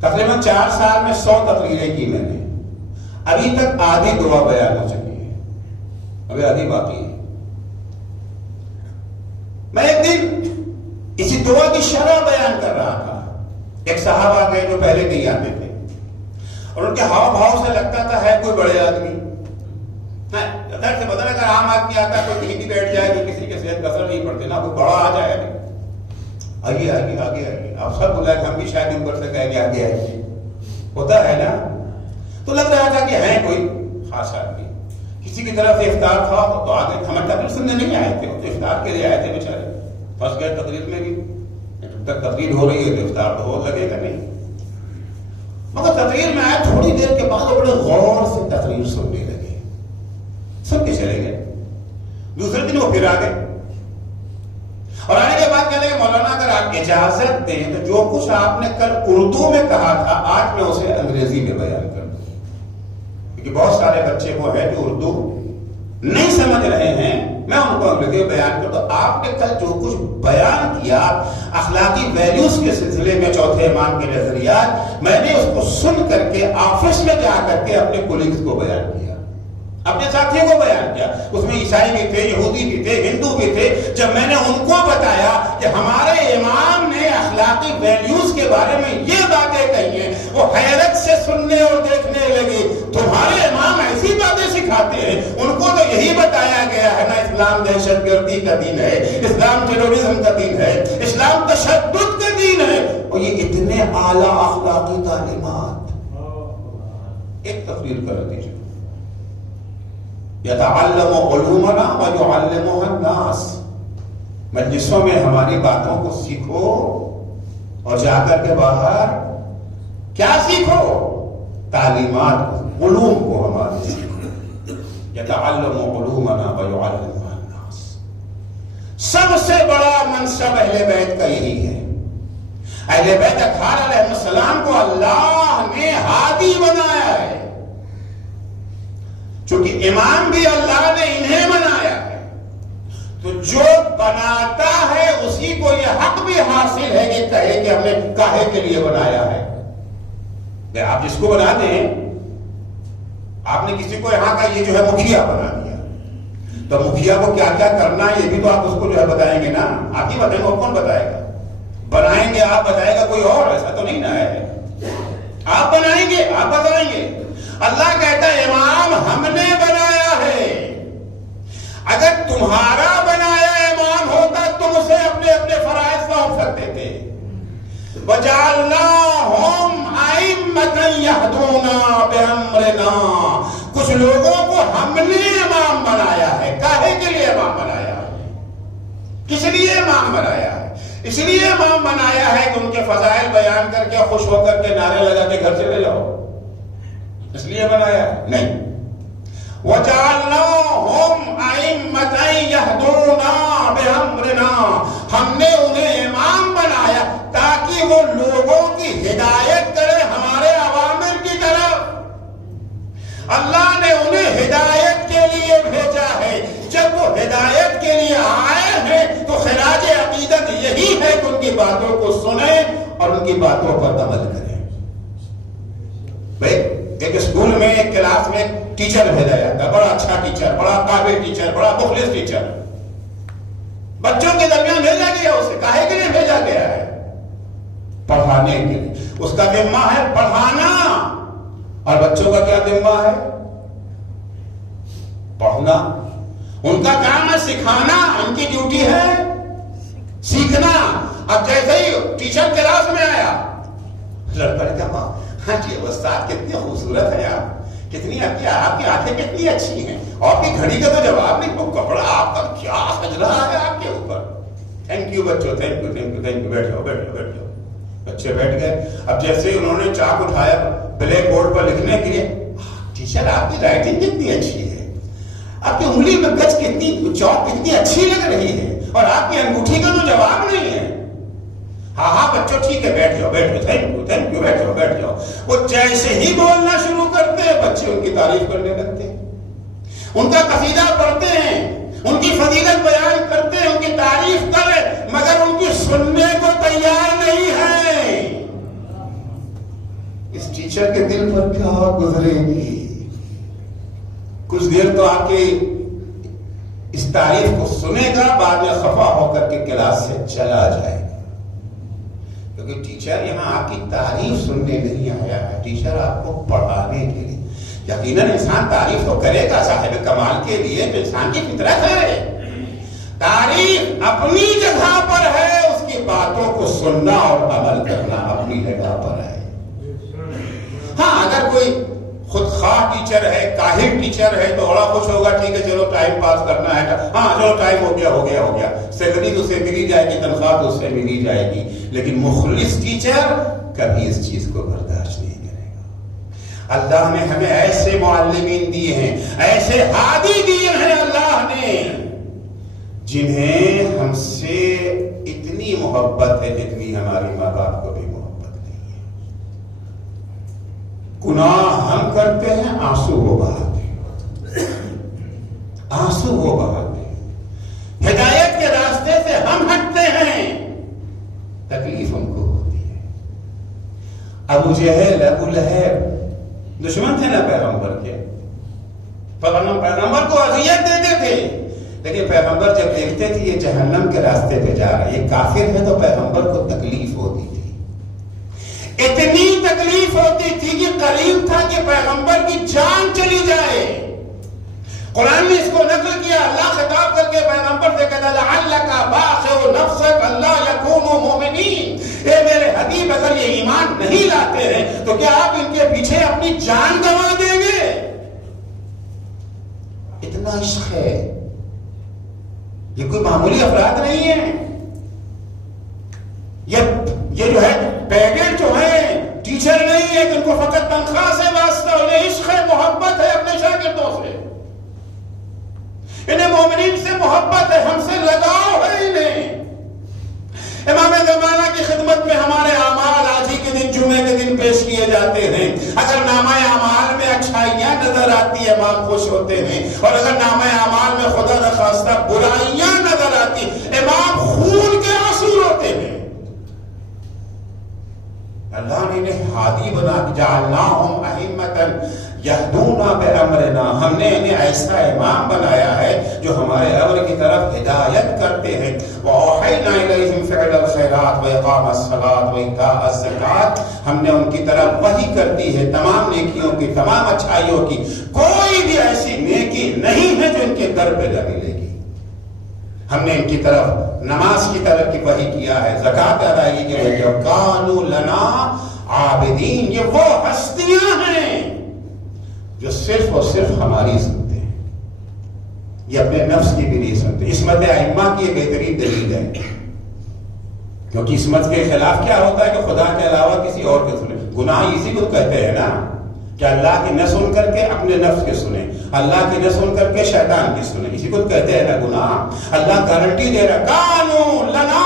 تقریباً 4 سال میں 100 تقریریں کی میں نے، ابھی تک آدھی دعا بیان ہو چکی ہے، ابھی آدھی باقی ہے۔ میں ایک دن اسی دعا کی شرح بیان کر رہا تھا، ایک صاحب آ گئے جو پہلے نہیں آتے تھے، اور ان کے ہاؤ بھاؤ سے لگتا تھا ہے کوئی بڑے آدمی، خیر سے بدل اگر عام آدمی آتا کوئی کہیں بھی بیٹھ جائے جو کسی کے صحت کا اثر نہیں پڑتے نا، کوئی بڑا آ جائے آگے آگے آگے آگے، آپ سب بلائے ہم بھی شاید اوپر سے کہیں گے آگے آئیے، ہوتا ہے نا، تو لگ رہا تھا کہ ہے کوئی خاص آدمی، کسی کی طرف سے افطار تھا تو آگے، ہمیں تقریر سننے نہیں آئے تھے، وہ تو افطار کے لیے آئے تھے بیچارے، پھنس گئے تقریر میں بھی، جب تک تقریر ہو رہی ہے تو افطار تو ہو لگے گا نہیں، مگر تقریر میں آئے، تھوڑی دیر کے بعد وہ بڑے غور سے تقریر سننے لگے، سن کے چلے گئے، دوسرے دن وہ پھر آ گئے، اور آنے کے بعد کہتے ہیں کہ مولانا اگر آپ اجازت دیں تو جو کچھ آپ نے کل اردو میں کہا تھا آج میں اسے انگریزی میں بیان کر دوں، کیونکہ بہت سارے بچے وہ ہیں جو اردو نہیں سمجھ رہے ہیں، میں ان کو انگریزی میں بیان کرتا ہوں۔ آپ نے کل جو کچھ بیان کیا اخلاقی ویلیوز کے سلسلے میں چوتھے امام کے نظریات، میں نے اس کو سن کر کے آفس میں جا کر کے اپنے کولیگز کو بیان کیا، اپنے ساتھیوں کو بیان کیا، اس میں عیسائی بھی تھے، یہودی بھی تھے، ہندو بھی تھے، جب میں نے ان کو بتایا کہ ہمارے امام نے اخلاقی ویلیوز کے بارے میں یہ باتیں کہی ہیں، وہ حیرت سے سننے اور دیکھنے لگے، تمہارے امام ایسی باتیں سکھاتے ہیں، ان کو تو یہی بتایا گیا ہے نا، اسلام دہشت گردی کا دین ہے، اسلام ٹیرورزم کا دین ہے، اسلام تشدد کا دین ہے، اور یہ اتنے اعلیٰ اخلاقی تعلیمات، ایک تقریر کر دیجیے، یتعلم علومنا ویعلمها الناس، مجلسوں میں ہماری باتوں کو سیکھو اور جا کر کے باہر کیا سیکھو؟ تعلیمات کو، علوم کو ہمارے سیکھو، یتعلم علومنا ویعلمها الناس۔ سب سے بڑا منصب اہل بیت کا یہی ہے، اہل بیت اطہار علیہ السلام کو اللہ نے ہادی بنایا ہے، چونکہ امام بھی اللہ نے انہیں بنایا ہے، تو جو بناتا ہے اسی کو یہ حق بھی حاصل ہے کہ کہے کہ ہم نے کاہے کے لیے بنایا ہے۔ آپ جس کو بنا دیں، آپ نے کسی کو یہاں کا یہ جو ہے مکھیا بنا دیا، تو مکھیا کو کیا کیا کرنا ہے یہ بھی تو آپ اس کو جو ہے بتائیں گے نا، آپ ہی بتائیں گے، اور کون بتائے گا؟ بنائیں گے آپ، بتائے گا کوئی اور، ایسا تو نہیں نا ہے، آپ بنائیں گے، آپ بتائیں گے۔ اللہ کہتا ہے امام ہم نے بنایا ہے، اگر تمہارا بنایا امام ہوتا تم اسے اپنے اپنے فرائض سونپ سکتے تھے۔ وَجَعَلْنَاهُمْ أَئِمَّةً يَهْدُونَ بِأَمْرِنَا، کچھ لوگوں کو ہم نے امام بنایا ہے، کاہے کے لیے امام بنایا ہے؟ کس لیے امام بنایا ہے؟ اس لیے امام بنایا ہے کہ ان کے فضائل بیان کر کے خوش ہو کر کے نعرے لگا کے گھر چلے جاؤ، اس لیے بنایا ہے؟ نہیں۔ وَجَعَلْنَاهُمْ أَئِمَّةً يَهْدُونَ بِأَمْرِنَا، ہم نے انہیں امام بنایا تاکہ وہ لوگوں کی ہدایت کرے ہمارے اوامر کی طرف۔ اللہ نے انہیں ہدایت کے لیے بھیجا ہے۔ جب وہ ہدایت کے لیے آئے ہیں تو خراج عقیدت یہی ہے کہ ان کی باتوں کو سنیں اور ان کی باتوں پر عمل کریں۔ بھائی ایک اسکول میں ایک کلاس میں ٹیچر بھیجا جاتا ہے، بڑا اچھا ٹیچر، بڑا قابل ٹیچر، بڑا مخلص ٹیچر، بچوں کے درمیان بھیجا گیا، اسے کاہے کے لیے بھیجا گیا ہے؟ پڑھانے کے لیے۔ اس کا ذمہ ہے پڑھانا، اور بچوں کا کیا ذمہ ہے؟ پڑھنا۔ ان کا کام ہے سکھانا، ان کی ڈیوٹی ہے سیکھنا۔ اب جیسے ہی ٹیچر کلاس میں آیا، لڑکا نے کہا ہاں جی استاد کتنی خوبصورت ہے آپ، کتنی آپ کی آنکھیں کتنی اچھی ہیں، آپ کی گھڑی کا تو جواب نہیں، وہ کپڑا آپ کا کیا سج رہا ہے آپ کے اوپر۔ تھینک یو بچوں، thank you thank you thank you, بیٹھ جاؤ بیٹھ جاؤ بیٹھ جاؤ۔ بچے بیٹھ گئے۔ اب جیسے انہوں نے چاک اٹھایا بلیک بورڈ پر لکھنے کے لیے، ٹیچر آپ کی رائٹنگ کتنی اچھی ہے، آپ کی انگلی میں گچ کتنی، چوک کتنی اچھی لگ رہی ہے، اور آپ کی انگوٹھی کا تو جواب نہیں ہے۔ ہاں ہاں بچوں ٹھیک ہے، بیٹھ جاؤ بیٹھ جاؤ، تھینک یو بیٹھ جاؤ بیٹھ جاؤ۔ وہ جیسے ہی بولنا شروع کرتے ہیں بچے ان کی تعریف کرنے لگتے ہیں، ان کا قصیدہ پڑھتے ہیں، ان کی فضیلت بیان کرتے ہیں، ان کی تعریف کریں، مگر ان کی سننے کو تیار نہیں ہے۔ اس ٹیچر کے دل پر کیا گزرے گی؟ کچھ دیر تو آپ کی اس تعریف کو سنے گا، بعد میں خفا ہو کر کے کلاس سے چلا جائے گا، کیونکہ ٹیچر یہاں آپ کی تعریف سننے نہیں آیا ہے، ٹیچر آپ کو پڑھانے کے لیے۔ یقیناً انسان تعریف تو کرے گا صاحب کمال کے لیے، تو انسان کی فطرت ہے۔ تعریف اپنی جگہ پر ہے، اس کی باتوں کو سننا اور عمل کرنا اپنی جگہ پر ہے۔ ہاں اگر کوئی خود خواہ ٹیچر ہے، کاہل ٹیچر ہے تو بڑا خوش ہوگا، ٹھیک ہے چلو ٹائم پاس کرنا ہے، ہاں چلو ٹائم ہو گیا، سیلری تو اسے ملی جائے گی، تنخواہ تو اسے ملی جائے گی، لیکن مخلص ٹیچر کبھی اس چیز کو برداشت نہیں کرے گا۔ اللہ نے ہمیں ایسے معلمین دیے ہیں، ایسے ہادی دیے ہیں اللہ نے، جنہیں ہم سے اتنی محبت ہے جتنی ہماری ماں باپ کو بھی محبت نہیں ہے۔ گناہ ہم کرتے ہیں، آنسو وہ بہاتے ہیں، آنسو وہ بہاتے ہیں۔ ہدایت کے راستے سے ہم ہٹتے ہیں، تکلیف ہم کو ہوتی ہے۔ ابو جہل، ابو لہب دشمن تھے نا پیغمبر کے، پیغمبر کو اذیت دیتے تھے، لیکن پیغمبر جب دیکھتے تھے یہ جہنم کے راستے پہ جا رہا ہے، یہ کافر ہے، تو پیغمبر کو تکلیف ہوتی تھی۔ اتنی تکلیف ہوتی تھی کہ قریب تھا کہ پیغمبر کی جان چلی جائے۔ قرآن نے اس کو نقل کیا، اللہ خطاب کر کے پیغمبر سے کہتا لعلک باخع نفسک الا یکونوا مؤمنین، اے میرے حبیب اگر یہ ایمان نہیں لاتے ہیں تو کیا آپ ان کے پیچھے اپنی جان گنوا دیں گے؟ اتنا عشق ہے، یہ کوئی معمولی افراد نہیں ہے۔ یہ جو ہے پیگن جو ہے ٹیچر نہیں ہے کہ ان کو فقط تنخواہ سے واسطہ، انہیں عشق ہے، محبت ہے اپنے شاگردوں سے، انہیں مومنین سے محبت ہے، ہم سے لگاؤ ہے انہیں۔ امام زمانہ کی خدمت میں ہمارے اعمال آج ہی کے دن جمعے کے دن پیش کیے جاتے ہیں۔ اگر نامہ اعمال میں اچھائیاں نظر آتی ہے امام خوش ہوتے ہیں، اور اگر نامہ اعمال میں خدا نخواستہ برائیاں نظر آتی امام خون کے آنسو روتے ہیں۔ اللہ نے انہیں ہادی بنا کے جعلناہم ائمۃ یہدون بامرنا، ہم نے انہیں ایسا امام بنایا ہے جو ہمارے امر کی طرف ہدایت کرتے ہیں۔ وأوحینا الیہم فعل الخیرات واقام الصلاۃ وایتاء الزکوٰۃ، ہم نے ان کی طرف وحی کر دی ہے تمام نیکیوں کی، تمام اچھائیوں کی، کوئی بھی ایسی نیکی نہیں ہے جو ان کے در پہ نہ ملے گی۔ ہم نے ان کی طرف نماز کی طرف کی وحی کیا ہے، زکوٰۃ ادائیگی کی وحی کیا، کانوا لنا عابدین، یہ وہ ہستیاں ہیں جو صرف اور صرف ہماری سنتے ہیں، یہ اپنے نفس کی بھی نہیں سنتے. عصمت ائمہ کی یہ بہترین دلیل ہے، کیونکہ عصمت کے خلاف کیا ہوتا ہے کہ خدا کے علاوہ کسی اور کے سنے. گناہ اسی کو کہتے ہیں نا کہ اللہ کی نہ سن کر کے اپنے نفس کے سنیں، اللہ کی نہ سن کر کے شیطان کی سنیں، اسی کو کہتے ہیں نا گناہ. اللہ گارنٹی دے رہا کانو لنا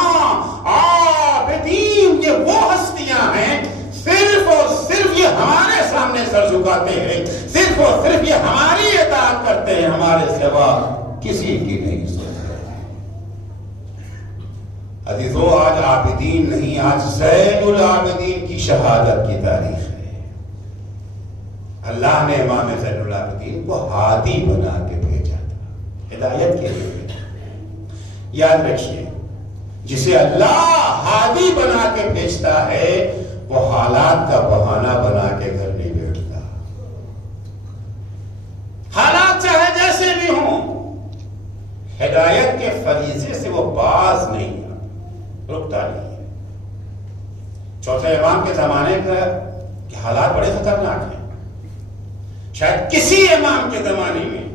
عابدین، یہ وہ ہستیاں ہیں صرف اور صرف یہ ہمارے سامنے سر جھکاتے ہیں، صرف اور صرف یہ ہماری اطاعت کرتے ہیں، ہمارے سوا کسی کی نہیں سنتے. عزیزو آج عابدین نہیں، آج زین العابدین کی شہادت کی تاریخ ہے. اللہ نے امام زین العابدین کو ہادی بنا کے بھیجا تھا، ہدایت کے لیے. یاد رکھیے جسے اللہ ہادی بنا کے بھیجتا ہے وہ حالات کا بہانہ بنا کے گھر نہیں بیٹھتا. حالات چاہے جیسے بھی ہوں، ہدایت کے فریضے سے وہ باز نہیں رکتا نہیں ہے. چوتھے امام کے زمانے کے حالات بڑے خطرناک ہیں. شاید کسی امام کے زمانے میں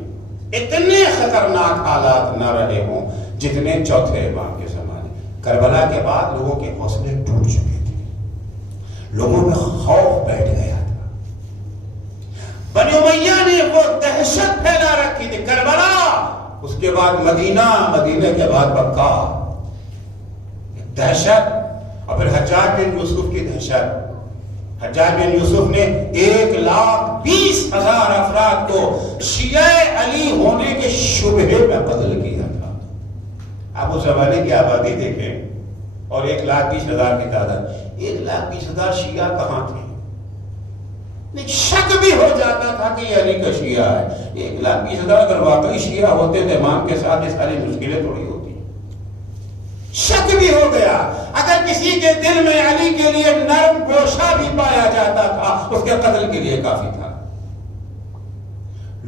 اتنے خطرناک حالات نہ رہے ہوں جتنے چوتھے امام کے زمانے. کربلا کے بعد لوگوں کے حوصلے ٹوٹ چکے تھے، لوگوں میں خوف بیٹھ گیا تھا. بنی امیہ نے وہ دہشت پھیلا رکھی تھی. کربلا، اس کے بعد مدینہ، مدینہ کے بعد مکہ، دہشت. اور پھر حجاج بن یوسف کی دہشت. حجاج بن یوسف نے 1,20,000 افراد کو شیعہ علی ہونے کے شبہے میں قتل کیا تھا. آپ اس زمانے کی آبادی دیکھیں اور 1,20,000 کی تعداد. 1,20,000 شیعہ کہاں تھے؟ شک بھی ہو جاتا تھا کہ یہ علی کا شیعہ ہے. 1,20,000 اگر واقعی شیعہ ہوتے تو امام کے ساتھ یہ ساری مشکلیں تھوڑی ہوتی. شک بھی ہو گیا. اگر کسی کے دل میں علی کے لیے نرم گوشہ بھی پایا جاتا تھا اس کے قتل کے لیے کافی تھا.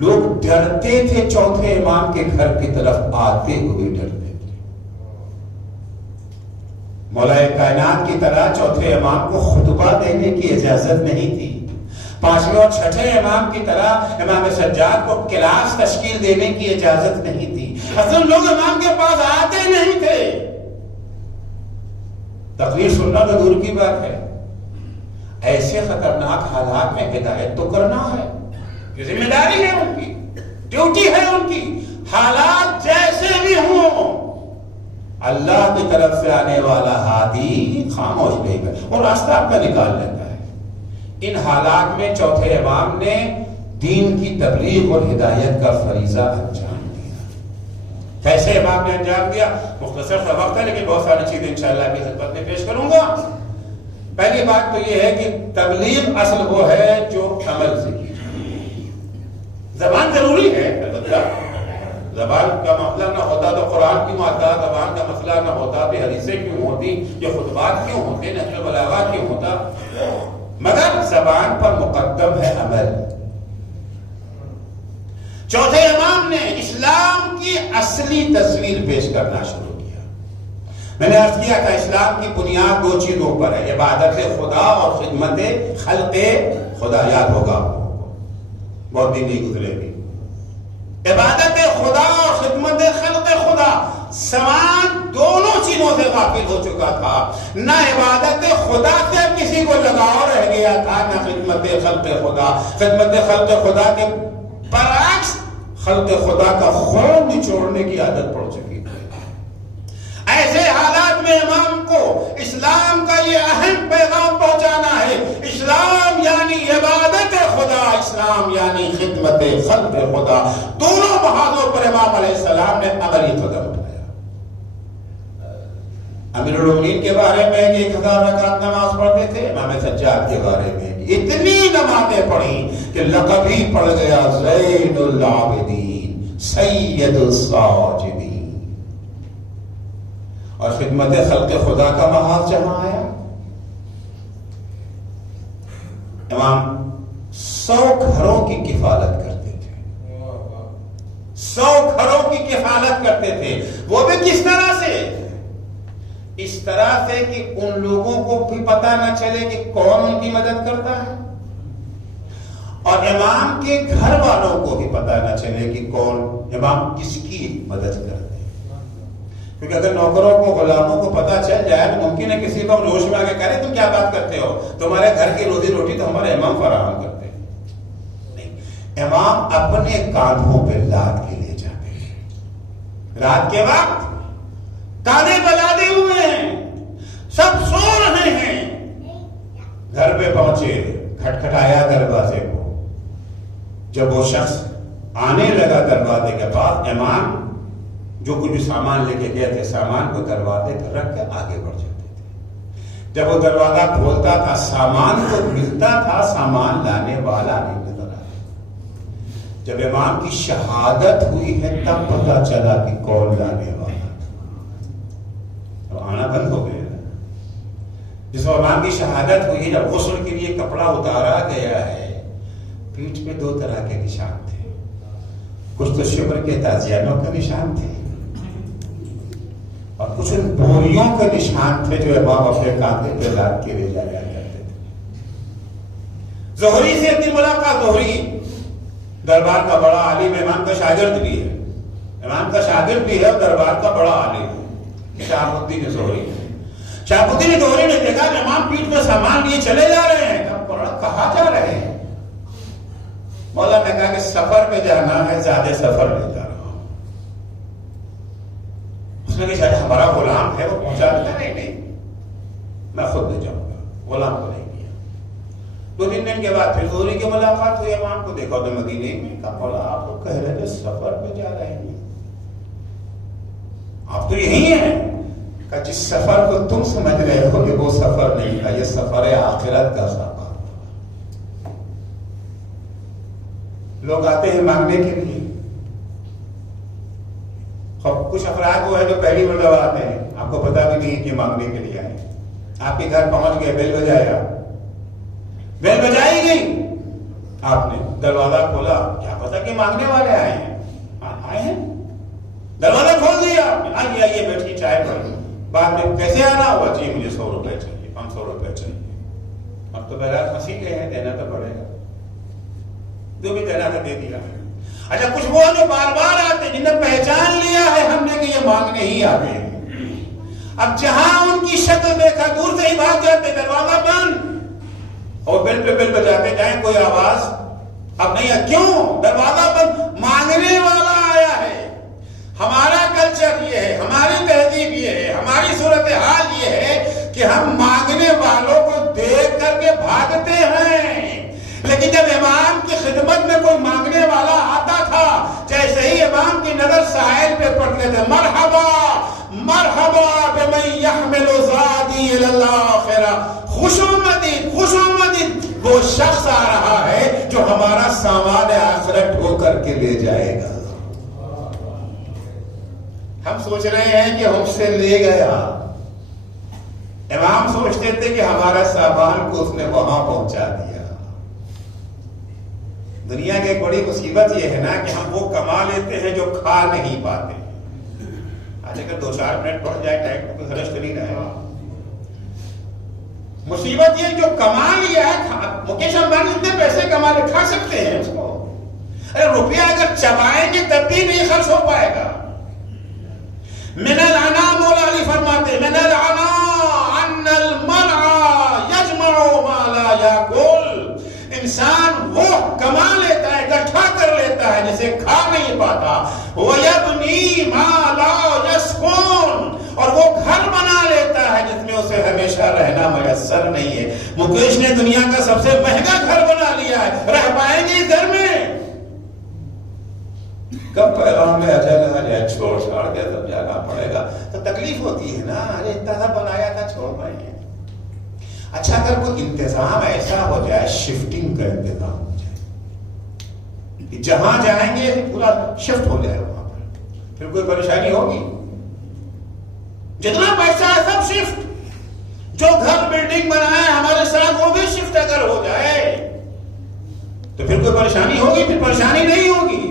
لوگ ڈرتے تھے، چوتھے امام کے گھر کی طرف آتے ہوئے ڈرتے تھے. مولا کائنات کی طرح چوتھے امام کو خطبہ دینے کی اجازت نہیں تھی. پانچویں اور چھٹے امام کی طرح امام سجاد کو کلاس تشکیل دینے کی اجازت نہیں تھی. اصل لوگ امام کے پاس آتے نہیں تھے. تقریر سننا تو دور کی بات ہے، ایسے خطرناک حالات میں ہدایت تو کرنا ہے، یہ ذمہ داری ہے ان کی، ڈیوٹی ہے ان کی. حالات جیسے بھی ہوں اللہ کی طرف سے آنے والا ہادی خاموش نہیں ہے اور راستہ آپ کا نکال لیتا ہے. ان حالات میں چوتھے امام نے دین کی تبلیغ اور ہدایت کا فریضہ انجام دیا. کیسے امام نے انجام دیا؟ مختصر سا وقت ہے لیکن بہت ساری چیزیں انشاءاللہ کی خدمت میں پیش کروں گا. پہلی بات تو یہ ہے کہ تبلیغ اصل وہ ہے جو عمل سے کی جائے. زبان ضروری ہے، البتہ زبان کا مسئلہ نہ ہوتا تو قرآن کیوں آتا، زبان کا مسئلہ نہ ہوتا تو حدیثیں کیوں ہوتی، یہ خطبات کیوں ہوتے، نقل و بلاغات کیوں ہوتا. مگر زبان پر مقدم ہے عمل. چوتھے امام نے اسلام کی اصلی تصویر پیش کرنا شروع کیا. میں نے عرض کیا تھا اسلام کی بنیاد 2 چیزوں پر ہے، عبادت خدا اور خدمت خلق خدا. یاد ہوگا، بہت دن نہیں گزرے بھی. عبادت خدا اور خدمت خلق خدا، سماج دونوں چیزوں سے غافل ہو چکا تھا. نہ عبادت خدا سے کسی کو لگاؤ رہ گیا تھا، نہ خدمت خلق خدا. خدمت خلق خدا کے برعکس خلق خدا کا خون نچوڑنے کی عادت پڑ چکی تھی. ایسے حالات میں امام کو اسلام کا یہ اہم پیغام پہنچانا ہے. اسلام یعنی عبادت خدا، اسلام یعنی خدمت خلق خدا. دونوں بہادروں پر امام علیہ السلام نے عملی قدم اٹھایا. امیر المومنین کے بارے میں 1000 رکعت نماز پڑھتے تھے، امام سجاد کے بارے میں اتنی نمازیں پڑھی کہ لقب ہی پڑ گیا زین العابدین، سید الساجدین. اور خدمت خلق خدا کا محاذ جہاں آیا، امام 100 گھروں کی کفالت کرتے تھے. 100 گھروں کی کفالت کرتے تھے. وہ بھی کس طرح سے؟ اس طرح سے کہ ان لوگوں کو بھی پتہ نہ چلے کہ کون ان کی مدد کرتا ہے، اور امام کے گھر والوں کو بھی پتہ نہ چلے کہ کون امام کس کی مدد کرتے ہیں. کیونکہ اگر نوکروں کو غلاموں کو پتہ چل جائے تو ممکن ہے کسی کو جوش میں آ کے کہہ رہے تم کیا بات کرتے ہو, تمہارے گھر کی روزی روٹی تو ہمارے امام فراہم کرتے ہیں. نہیں, امام اپنے کاندھوں پہ لاد کے لے جاتے ہیں. رات کے وقت کاندھے پہ لادے ہوئے ہیں, سب سو رہے ہیں. گھر پہ پہنچے, کھٹکھٹایا دروازے کو. جب وہ شخص آنے لگا دروازے کے پاس, امام جو کچھ بھی سامان لے کے گئے تھے سامان کو دروازے پر رکھ کے آگے بڑھ جاتے تھے. جب وہ دروازہ کھولتا تھا سامان کو ملتا تھا, سامان لانے والا نہیں نظر آیا. جب امام کی شہادت ہوئی ہے تب پتہ چلا کہ کون لانے والا تھا. آنا بند ہو گیا. جس وقت امام کی شہادت ہوئی, جب غسل کے لیے کپڑا اتارا گیا ہے, پیٹھ پہ 2 طرح کے نشان تھے. کچھ تو شکر کے تازیانوں کا نشان تھے اور کچھ ان بوریوں کے نشان تھے جو امام اپنے کاندھے پہ لاد کے لے جایا کرتے تھے. زہری سے اپنی ملاقات. زہری دربار کا بڑا عالم, امام کا شاگرد بھی ہے. امام کا شاگرد بھی ہے اور دربار کا بڑا عالم ہے. شہاب الدین زہری. شہاب الدین زہری نے دیکھا کہ امام پیٹھ میں سامان لیے چلے جا رہے ہیں. کہاں جا رہے ہیں؟ مولا نے کہا کہ سفر پہ جانا ہے, زیادہ سفر نہیں جا رہا ہوں. اس نے کہا شاید ہمارا غلام ہے وہ پہنچا دیتا. نہیں, میں خود لے جاؤں گا. غلام کو نہیں کیا. 2-3 دن کے بعد پھر زہری کی ملاقات ہوئی. امام کو دیکھا تو مدینے میں. کہا مولا آپ کو کہہ رہے تھے سفر پہ جا رہے ہیں, آپ تو یہی ہیں. کہا جس سفر کو تم سمجھ رہے ہو کہ وہ سفر نہیں تھا, یہ سفر آخرت کا سفر. لوگ آتے ہیں مانگنے کے لیے. کچھ افراد وہ ہے جو پہلی مرتبہ آتے ہیں, آپ کو پتا بھی نہیں کہ مانگنے کے لیے آئے. آپ کے گھر پہنچ گئے, بیل بجایا, بیل بجائی گئی, آپ نے دروازہ کھولا, کیا پتا کہ مانگنے والے آئے ہیں. آئے ہیں, دروازہ کھول دیا. آئیے آئیے بیٹھیے, چائے پڑی. بعد میں کیسے آنا ہوا؟ جی مجھے 100 روپے چاہیے, 500 روپے چاہیے. اب تو بہرحال مسیح کے ہیں, دینا تو پڑے گا. جو بھی دینا تھا دے دیا. اچھا کچھ وہ جو بار بار آتے ہیں, جنہیں پہچان لیا ہے ہم نے کہ یہ مانگنے ہی آتے ہیں. اب جہاں ان کی شکل دیکھا دور سے ہی بھاگ جاتے. دروازہ بند اور بیل پہ بیل بجاتے جائیں, کوئی آواز اب نہیں ہے. کیوں دروازہ بند؟ مانگنے والا آیا ہے. ہمارا کلچر یہ ہے, ہماری تہذیب یہ ہے, ہماری صورتحال یہ ہے کہ ہم مانگنے والوں کو دیکھ کر کے بھاگتے ہیں. لیکن جب امام کی خدمت میں کوئی مانگنے والا آتا تھا, جیسے ہی امام کی نظر سائل پہ پڑتے تھے, مرحبا مرحبا بمن یحمل زادی الی الاخرہ, خوش آمدید خوش آمدید, وہ شخص آ رہا ہے جو ہمارا سامان آخرت ڈھو کر کے لے جائے گا. ہم سوچ رہے ہیں کہ ہم سے لے گیا, امام سوچتے تھے کہ ہمارا سامان کو اس نے وہاں پہنچا دیا. دنیا کی ایک بڑی مصیبت یہ ہے نا کہ ہم وہ کما لیتے ہیں جو کھا نہیں پاتے. آج اگر 2-4 منٹ بڑھ جائے ٹائم کو کوئی خرچ تو نہیں رہے. مصیبت یہ جو کما لیا ہے, مکیش امبانی اتنے پیسے کما لے, کھا سکتے ہیں اس کو. ارے روپیہ اگر چبائیں گے تب بھی نہیں خرچ ہو پائے گا. من العنا, مولا علی فرماتے من العنا ان المرء یجمع ما لا یاکل. انسان وہ کما لیتا ہے, اکٹھا کر لیتا ہے جسے کھا نہیں پاتا. وَيَبْنِي مَا لَا يَسْكُنُ, اور وہ گھر بنا لیتا ہے جس میں اسے ہمیشہ رہنا میسر نہیں ہے. مکیش نے دنیا کا سب سے مہنگا گھر بنا لیا ہے, رہ پائیں گے اس گھر میں؟ کب پیغام میں اجل آ جائے, چھوڑ کے سب جانا پڑے گا تو تکلیف ہوتی ہے نا. ارے اتنا بنایا تھا, چھوڑ پائیں گے. اچھا اگر کوئی انتظام ایسا ہو جائے, شفٹنگ کا انتظام ہو جائے کہ جہاں جائیں گے پورا شفٹ ہو جائے وہاں پر, پھر کوئی پریشانی ہوگی؟ جتنا پیسہ ہے سب شفٹ. جو گھر بلڈنگ بنایا ہے ہمارے ساتھ وہ بھی شفٹ اگر ہو جائے تو پھر کوئی پریشانی ہوگی؟ پھر پریشانی نہیں ہوگی,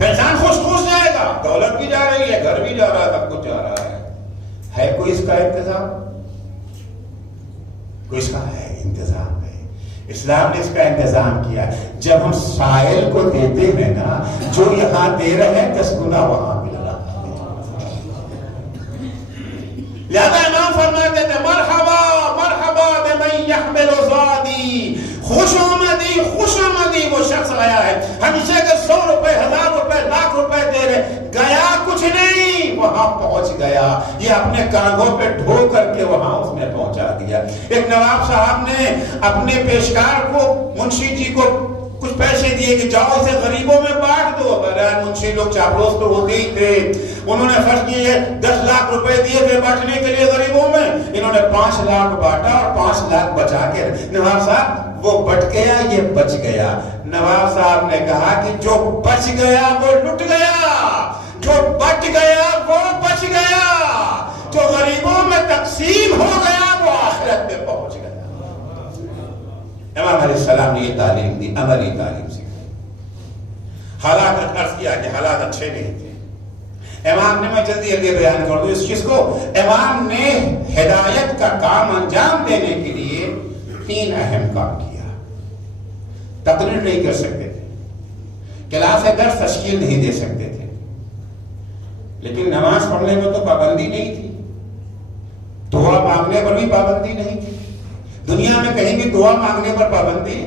انسان خوش جائے گا. دولت بھی جا رہی ہے, گھر بھی جا رہا ہے, سب کچھ جا رہا ہے کوئی اس کا انتظام؟ کوئی اس کا ہے انتظام ہے. اسلام نے اس کا انتظام کیا. جب ہم سائل کو دیتے ہیں نا، جو یہاں دے رہے ہیں 10 گنا وہاں مل رہا. لہذا امام فرماتے تھے مرحبا مرحبا بمن یحمل زادی، خوش آمدی خوش آمدی وہ شخص آیا ہے ہمیشہ کے 100 روپے 1000 روپے لاکھ روپے دے رہے، گیا کچھ نہیں، وہاں پہنچ گیا. یہ اپنے کاندھوں پہ ڈھو کر کے وہاں اس نے پہنچا دیا. ایک نواب صاحب نے اپنے پیشکار کو، منشی جی کو کچھ پیسے دیے کہ جاؤ اسے غریبوں میں بانٹ دو. بہرحال منشی لوگ چاپلوس تو ہوتے ہی تھے، انہوں نے فرض کیے 10 لاکھ روپے دیے تھے بانٹنے کے لیے غریبوں میں، انہوں نے 5 لاکھ بانٹا اور 5 لاکھ بچا کے. نواب صاحب وہ بٹ گیا، یہ بچ گیا. نواب صاحب نے کہا کہ جو بچ گیا وہ لٹ گیا، جو بچ گیا وہ بچ گیا، جو غریبوں میں تقسیم ہو گیا وہ آخرت میں پہنچ گیا. امام علیہ السلام نے یہ تعلیم دی، عملی تعلیم سکھائی. حالات عرض کیا کہ حالات اچھے نہیں تھے. امام نے، میں جلدی جلدی بیان کر دوں اس چیز کو، امام نے ہدایت کا کام انجام دینے کے لیے 3 اہم کام کیا. تقریر نہیں کر سکتے تھے، کلاس درس تشکیل نہیں دے سکتے تھے، لیکن نماز پڑھنے میں تو پابندی نہیں تھی، دعا مانگنے پر بھی پابندی نہیں تھی. دنیا میں کہیں بھی دعا مانگنے پر پابندی.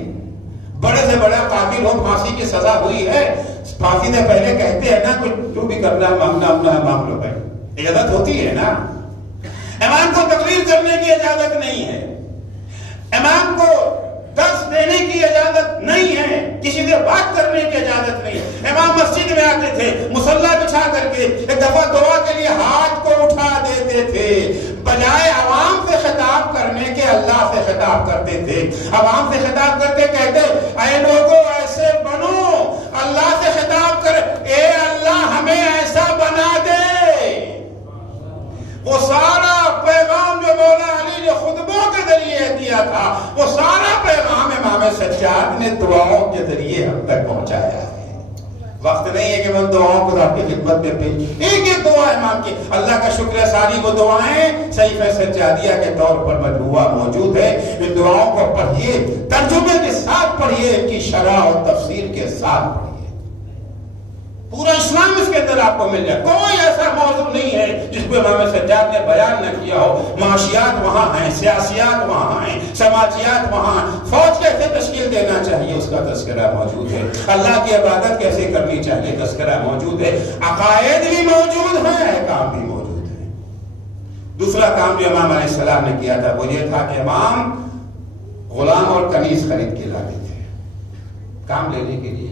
بڑے سے بڑا قاتل ہو، پھانسی کی سزا ہوئی ہے، پھانسی سے پہلے کہتے ہیں نا کچھ جو بھی کرنا ہے مانگنا ہے مانگ لو بھائی، اجازت ہوتی ہے نا. امام کو تقریر کرنے کی اجازت نہیں ہے، امام کو درس دینے کی اجازت نہیں ہے، کسی سے بات کرنے کی اجازت نہیں ہے. امام مسجد میں آتے تھے مصلی بچھا کر کے، ایک دفعہ دعا کے لیے ہاتھ کو اٹھا دیتے تھے، بجائے عوام سے خطاب کرنے کے اللہ سے خطاب کرتے تھے. عوام سے خطاب کرتے کہتے اے لوگوں ایسے بنو، اللہ سے خطاب کر اے اللہ ہمیں ایسا بنا دے. وہ سارا پیغام جو مولا علی نے خطبوں کے ذریعے دیا تھا، وہ سارا پیغام امام سجاد نے دعاؤں کے ذریعے ہم تک پہنچایا ہے. وقت نہیں ہے کہ میں دعاؤں کو آپ کی خدمت میں پیش، ایک ایک دعا امام کی، اللہ کا شکر ہے ساری وہ دعائیں صحیفہ سجادیہ کے طور پر مجموعہ موجود ہے. ان دعاؤں کو پڑھیے، ترجمے کے ساتھ پڑھیے، ان کی شرح اور تفسیر کے ساتھ پڑھیے. پورا اسلام اس کے اندر آپ کو مل جائے. کوئی ایسا موضوع نہیں ہے جس کو امام سجاد نے بیان نہ کیا ہو. معاشیات وہاں ہیں، سیاسیات وہاں ہیں، سماجیات وہاں ہیں، فوج کیسے تشکیل دینا چاہیے اس کا تذکرہ موجود ہے، اللہ کی عبادت کیسے کرنی چاہیے تذکرہ موجود ہے، عقائد بھی موجود ہیں، احکام بھی موجود ہیں. دوسرا کام جو امام علیہ السلام نے کیا تھا وہ یہ تھا کہ امام غلام اور کنیز خرید کے لاتے تھے کام لینے کے لیے.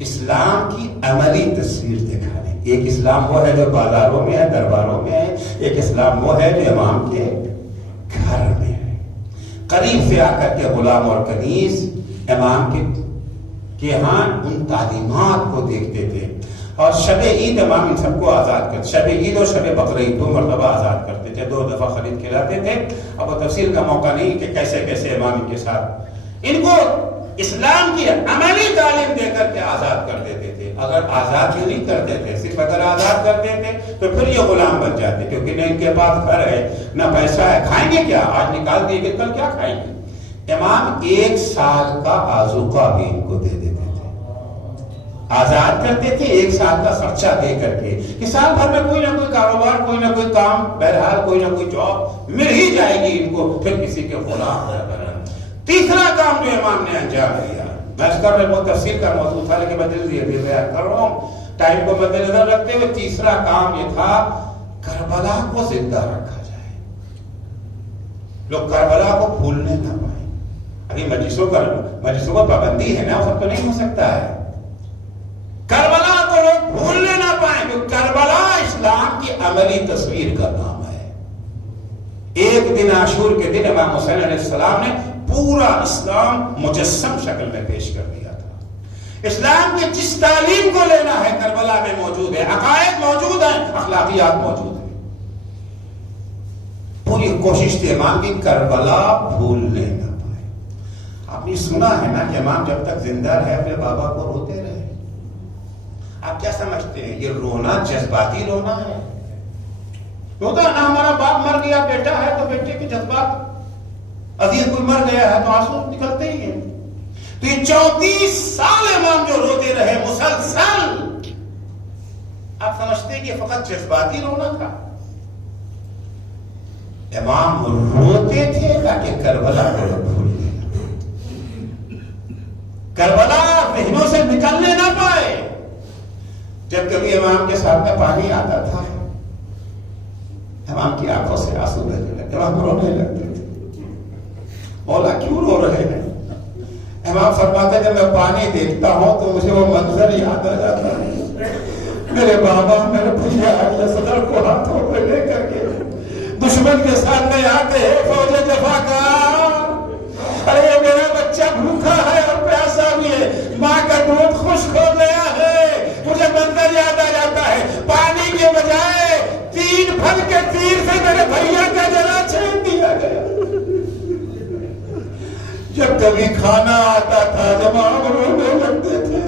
اسلام کی عملی تصویر دکھانے. ایک اسلام وہ ہے جو بازاروں میں ہے، درباروں میں ہے، ایک اسلام وہ ہے جو امام کے گھر میں ہے. قریب سے آ کر کے غلام اور کنیز امام کے ہاں ان تعلیمات کو دیکھتے تھے. اور شب عید امام ان سب کو آزاد کرتے، شب عید اور شب بقرعید 2 مرتبہ آزاد کرتے تھے، 2 دفعہ خرید کے لاتے تھے. اب وہ تفصیل کا موقع نہیں کہ کیسے کیسے امام ان کے ساتھ ان کو اسلام کی عملی تعلیم دے کر کے آزاد کر دیتے تھے. اگر آزاد ہی نہیں کرتے تھے، صرف اگر آزاد کرتے تھے تو پھر یہ غلام بن جاتے، کیونکہ نہ ان کے پاس گھر ہے نہ پیسہ ہے، کھائیں گے کیا؟ آج نکال دیے کہ کل کیا کھائیں گے. امام 1 سال کا آذوقہ بھی ان کو دے دیتے تھے، آزاد کرتے تھے 1 سال کا خرچہ دے کر کے کہ سال بھر میں کوئی نہ کوئی کاروبار، کوئی نہ کوئی کام، بہرحال کوئی نہ کوئی جاب مل ہی جائے گی ان کو، پھر کسی کے غلام نہ بننا. تیسرا کام جو امام نے انجام دیا، میں اس کا بہت تفصیل کا موضوع تھا لیکن میں جلدی بیان کر رہا ہوں ٹائم کو مد نظر رکھتے ہوئے. تیسرا کام یہ تھا کربلا کو زندہ رکھا جائے، لوگ کربلا کو بھولنے نہ پائیں. ابھی مجلسوں کو پابندی ہے نا، وہ سب تو نہیں ہو سکتا ہے. کربلا کو لوگ بھولنے نہ پائیں کیونکہ کربلا اسلام کی عملی تصویر کا نام ہے. ایک دن عاشور کے دن امام حسین علیہ السلام نے پورا اسلام مجسم شکل میں پیش کر دیا تھا. اسلام کی جس تعلیم کو لینا ہے کربلا میں موجود ہے، عقائد موجود ہیں، اخلاقیات موجود ہیں. پوری کوشش تھی امام کی کربلا بھولنے نہ پائے. آپ نے سنا ہے نا کہ امام جب تک زندہ رہے اپنے بابا کو روتے رہے. آپ کیا سمجھتے ہیں یہ رونا جذباتی رونا ہے؟ ہوتا ہے نا، ہمارا باپ مر گیا، بیٹا ہے تو بیٹے کے جذبات عزیز کوئی مر گیا ہے تو آنسو نکلتے ہی ہیں. تو یہ 34 سال امام جو روتے رہے مسلسل، آپ سمجھتے کہ فقط جذباتی رونا تھا؟ امام روتے تھے تاکہ کربلا کو بھول گئے، کربلا ذہنوں سے نکلنے نہ پائے. جب کبھی امام کے سامنے پانی آتا تھا، امام کی آنکھوں سے آنسو بہنے لگتے، امام رونے لگتے تھے. مولا کیوں رو رہے ہیں؟ امام فرماتے جب میں پانی دیکھتا ہوں تو مجھے وہ منظر یاد آ جاتا ہے، میرے بابا میرے بھیا علی صدر کو ہاتھوں پہ لے کر کے دشمن کے سامنے آتے ہیں، فوج جفاکار، ارے میرا بچہ بھوکا ہے اور پیاسا بھی ہے، ماں کا دودھ خشک ہو گیا ہے. مجھے منظر یاد آ جاتا ہے، پانی کے بجائے 3 پھل کے تیر سے میرے بھیا کا گلا چھید دیا گیا. جب کبھی کھانا آتا تھا امام رونے لگتے تھے.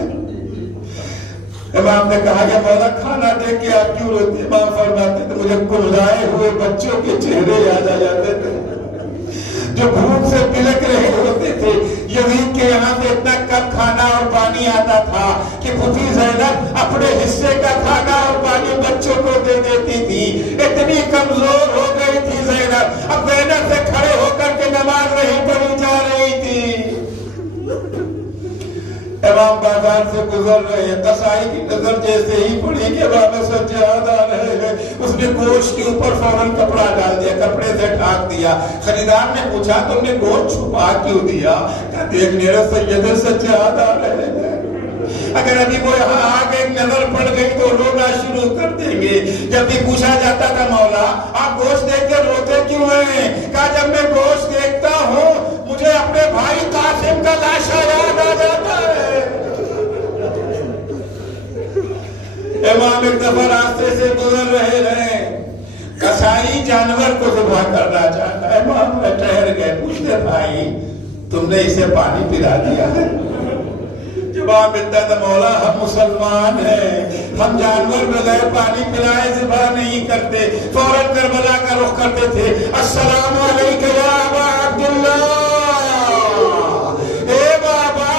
امام نے کہا کہ مولا کھانا دیکھ کے آپ کیوں روتے؟ امام فرماتے تھے مجھے کلائے ہوئے بچوں کے چہرے یاد آ جاتے تھے جو بھوک سے بلک رہے ہوتے تھے. یزید کے یہاں سے اتنا کم کھانا اور پانی آتا تھا کہ پھوپھی زینب اپنے حصے کا کھانا اور پانی بچوں کو دے دیتی تھی. اتنی کمزور ہو گئی تھی زینب، اب زینب سے کھڑے ہو کر کے نماز نہیں پڑھی جا رہی تھی. امام بازار سے گزر رہے ہیں، قصائی کی نظر جیسے ہی پڑی کہ بابا سجاد آ رہے ہیں، اس نے گوشت کے اوپر فوراً کپڑا ڈال دیا، کپڑے سے ڈھانک دیا. خریدار نے پوچھا تم نے گوشت چھپا کیوں دیا؟ کہا دیکھ میرے سید سجاد آ رہے ہیں، اگر ابھی وہ یہاں آگے نظر پڑ گئی تو رونا شروع کر دیں گے. جب بھی پوچھا جاتا تھا مولا آپ گوشت دیکھ کے روتے کیوں ہیں؟ کہا جب میں گوشت دیکھتا ہوں مجھے اپنے بھائی قاسم کا لاشا یاد آ جاتا ہے. امام ایک دفعہ راستے سے گزر رہے ہیں، قصائی جانور کو ذبح کرنا چاہتا ہے. امام میں ٹھہر گئے، پوچھتے بھائی تم نے اسے پانی پلا دیا ہے؟ جواب ملتا تھا مولا ہم مسلمان ہیں، ہم جانور بغیر پانی پلائے ذبح نہیں کرتے. فوراً کربلا کا رخ کرتے تھے، السلام علیکم یا ابا عبداللہ. اے بابا،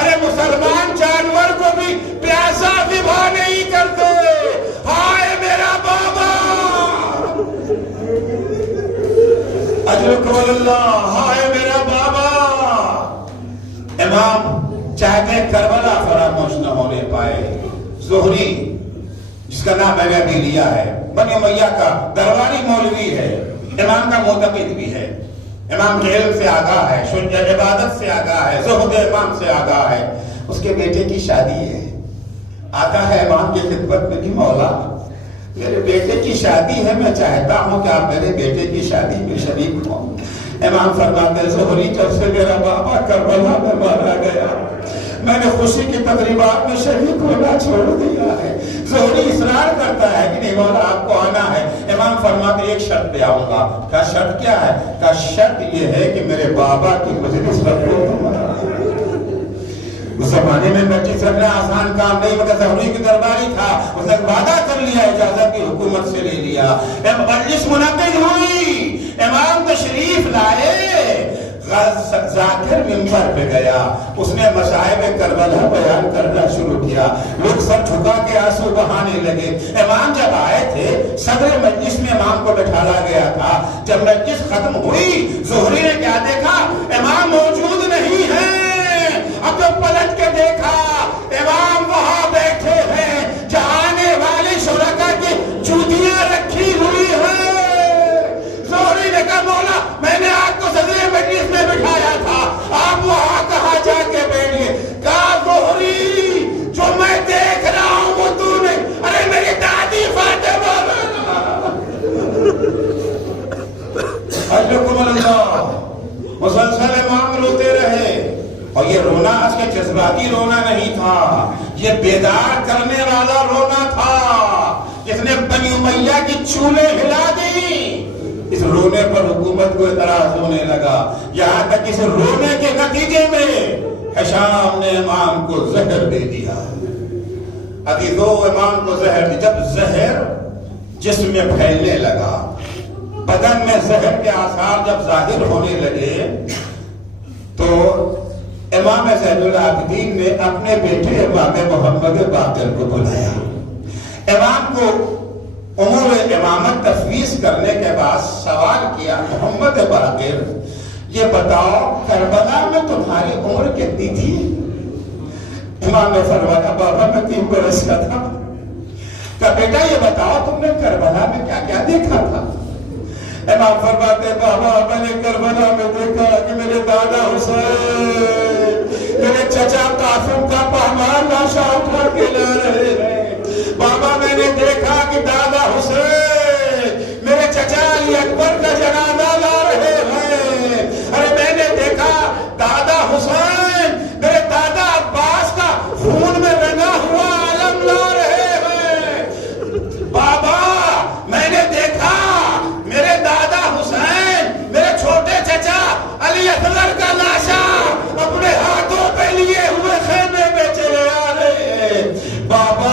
ارے مسلمان جانور کو بھی پیاسا ذبح نہیں کرتے. ہائے میرا بابا، اجرکم اللہ، ہائے میرا بابا. امام چاہتے کربلا فراموش نہ ہونے پائے. زہری جس کا نام میں نے ابھی لیا ہے، بنی امیہ کا درباری مولوی ہے، امام کا معتقد بھی ہے، امام کے علم سے آگاہ ہے، شجاع عبادت سے آگاہ ہے، زہد امام سے آگاہ ہے. اس کے بیٹے کی شادی ہے، آتا ہے امام کی خدمت میں کہ مولا میرے بیٹے کی شادی ہے، میں چاہتا ہوں کہ آپ میرے بیٹے کی شادی میں شریک ہوں. امام فرماتے ہیں زہری جب سے میرا بابا کربلا میں مارا گیا میں نے خوشی کی تقریبات میں شریک ہونا چھوڑ دیا ہے. زہری اصرار کرتا ہے کہ نہیں مولا آپ کو آنا ہے. امام فرماتے ایک شرط پہ آؤں گا. کہا شرط کیا ہے؟ کہا شرط یہ ہے کہ میرے بابا کی مجلس رکھو. اس زمانے میں مجلس رکھنا آسان کام نہیں، مگر زہری کی درباری تھا، اس نے وعدہ کر لیا، اجازت کی حکومت سے لے لیا. مجلس منعقد ہوئی، امام تشریف لائے، ذاکر منبر پہ گیا، اس نے مصائب کربلا بیان کرنا شروع کیا. لوگ سر جھکا کے آنسو بہانے لگے. امام جب آئے تھے صدر مجلس میں امام کو بٹھالا گیا تھا. جب مجلس ختم ہوئی زہری نے کیا دیکھا؟ امام موجود نہیں ہے. اب جب پلٹ کے دیکھا امام وہاں بیٹھے ہیں جہاں آنے والے شرکا کی جوتیاں رکھی ہوئی ہیں. زہری نے کہا مولا میں نے آپ کو صدر مجلس میں بٹھایا تھا، آپ وہاں کہاں جا کے بیٹھے؟ کہا زہری جو میں دیکھ رہا ہوں وہ تو نہیں، ارے میری دادی فاطمہ. اجرکم اللہ. مسلسل امام روتے رہے، اور یہ رونا اس کے جذباتی رونا نہیں تھا، یہ بیدار کرنے والا رونا تھا جس نے بنی امیہ کی چولیں ہلا دی. اس رونے پر حکومت کو اعتراض ہونے لگا، یہاں تک اس رونے کے نتیجے میں ہشام نے امام کو زہر دے دیا. عزیزو امام کو زہر دی. جب زہر جسم میں پھیلنے لگا، بدن میں زہر کے آثار جب ظاہر ہونے لگے تو امام زین العابدین نے اپنے بیٹے امام محمد باقر کو بلایا. امام کو امور امامت تفویض کرنے کے بعد سوال کیا, محمد باقر یہ بتاؤ کربلا میں تمہاری عمر کتنی تھی؟ امام نے فرمایا بابا میں 3 برس کا تھا. کہا بیٹا یہ بتاؤ تم نے کربلا میں کیا کیا دیکھا تھا؟ امام فرماتے بابا میں نے کربلا میں دیکھا کہ میرے دادا حسین میرے چچا قاسم کا پہمان لاشا اٹھا کے لا رہے ہیں. بابا میں نے دیکھا کہ دادا حسین میرے چچا علی اکبر کا جنازہ لا رہے ہیں. ارے میں نے دیکھا دادا حسین میرے دادا عباس کا خون میں رنگا ہوا علم لا رہے ہیں. بابا میں نے دیکھا میرے دادا حسین میرے چھوٹے چچا علی اصغر کا لاشا اپنے ہاتھوں پہ لیے ہوئے خیمے میں چلے آ رہے ہیں. بابا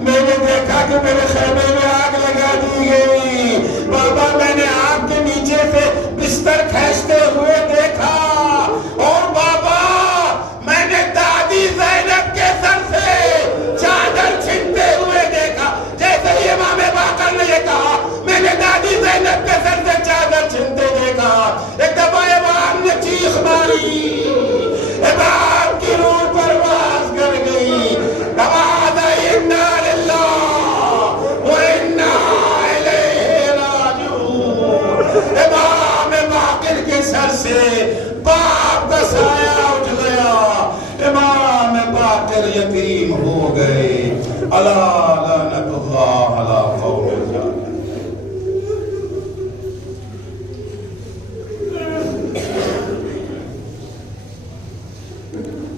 میں نے دیکھا کہ میرے خیمے میں آگ لگا دی گئی. بابا میں نے آگ کے نیچے سے بستر کھینچتے ہوئے دیکھا. اور بابا میں نے دادی زینب کے سر سے چادر چھنتے ہوئے دیکھا. جیسے ہی امام باقر نے یہ کہا میں نے دادی زینب کے سر سے چادر چھنتے دیکھا. ایک دفعہ امام نے چیخ ماری, امام کی روح پرواز کر گئی. آواز آئی انا للہ و انا الیہ راجعون. امام باقر کے سر سے باپ کا سایہ اٹھ گیا. امام باقر یتیم ہو گئے. الا لعنت اللہ علی قوم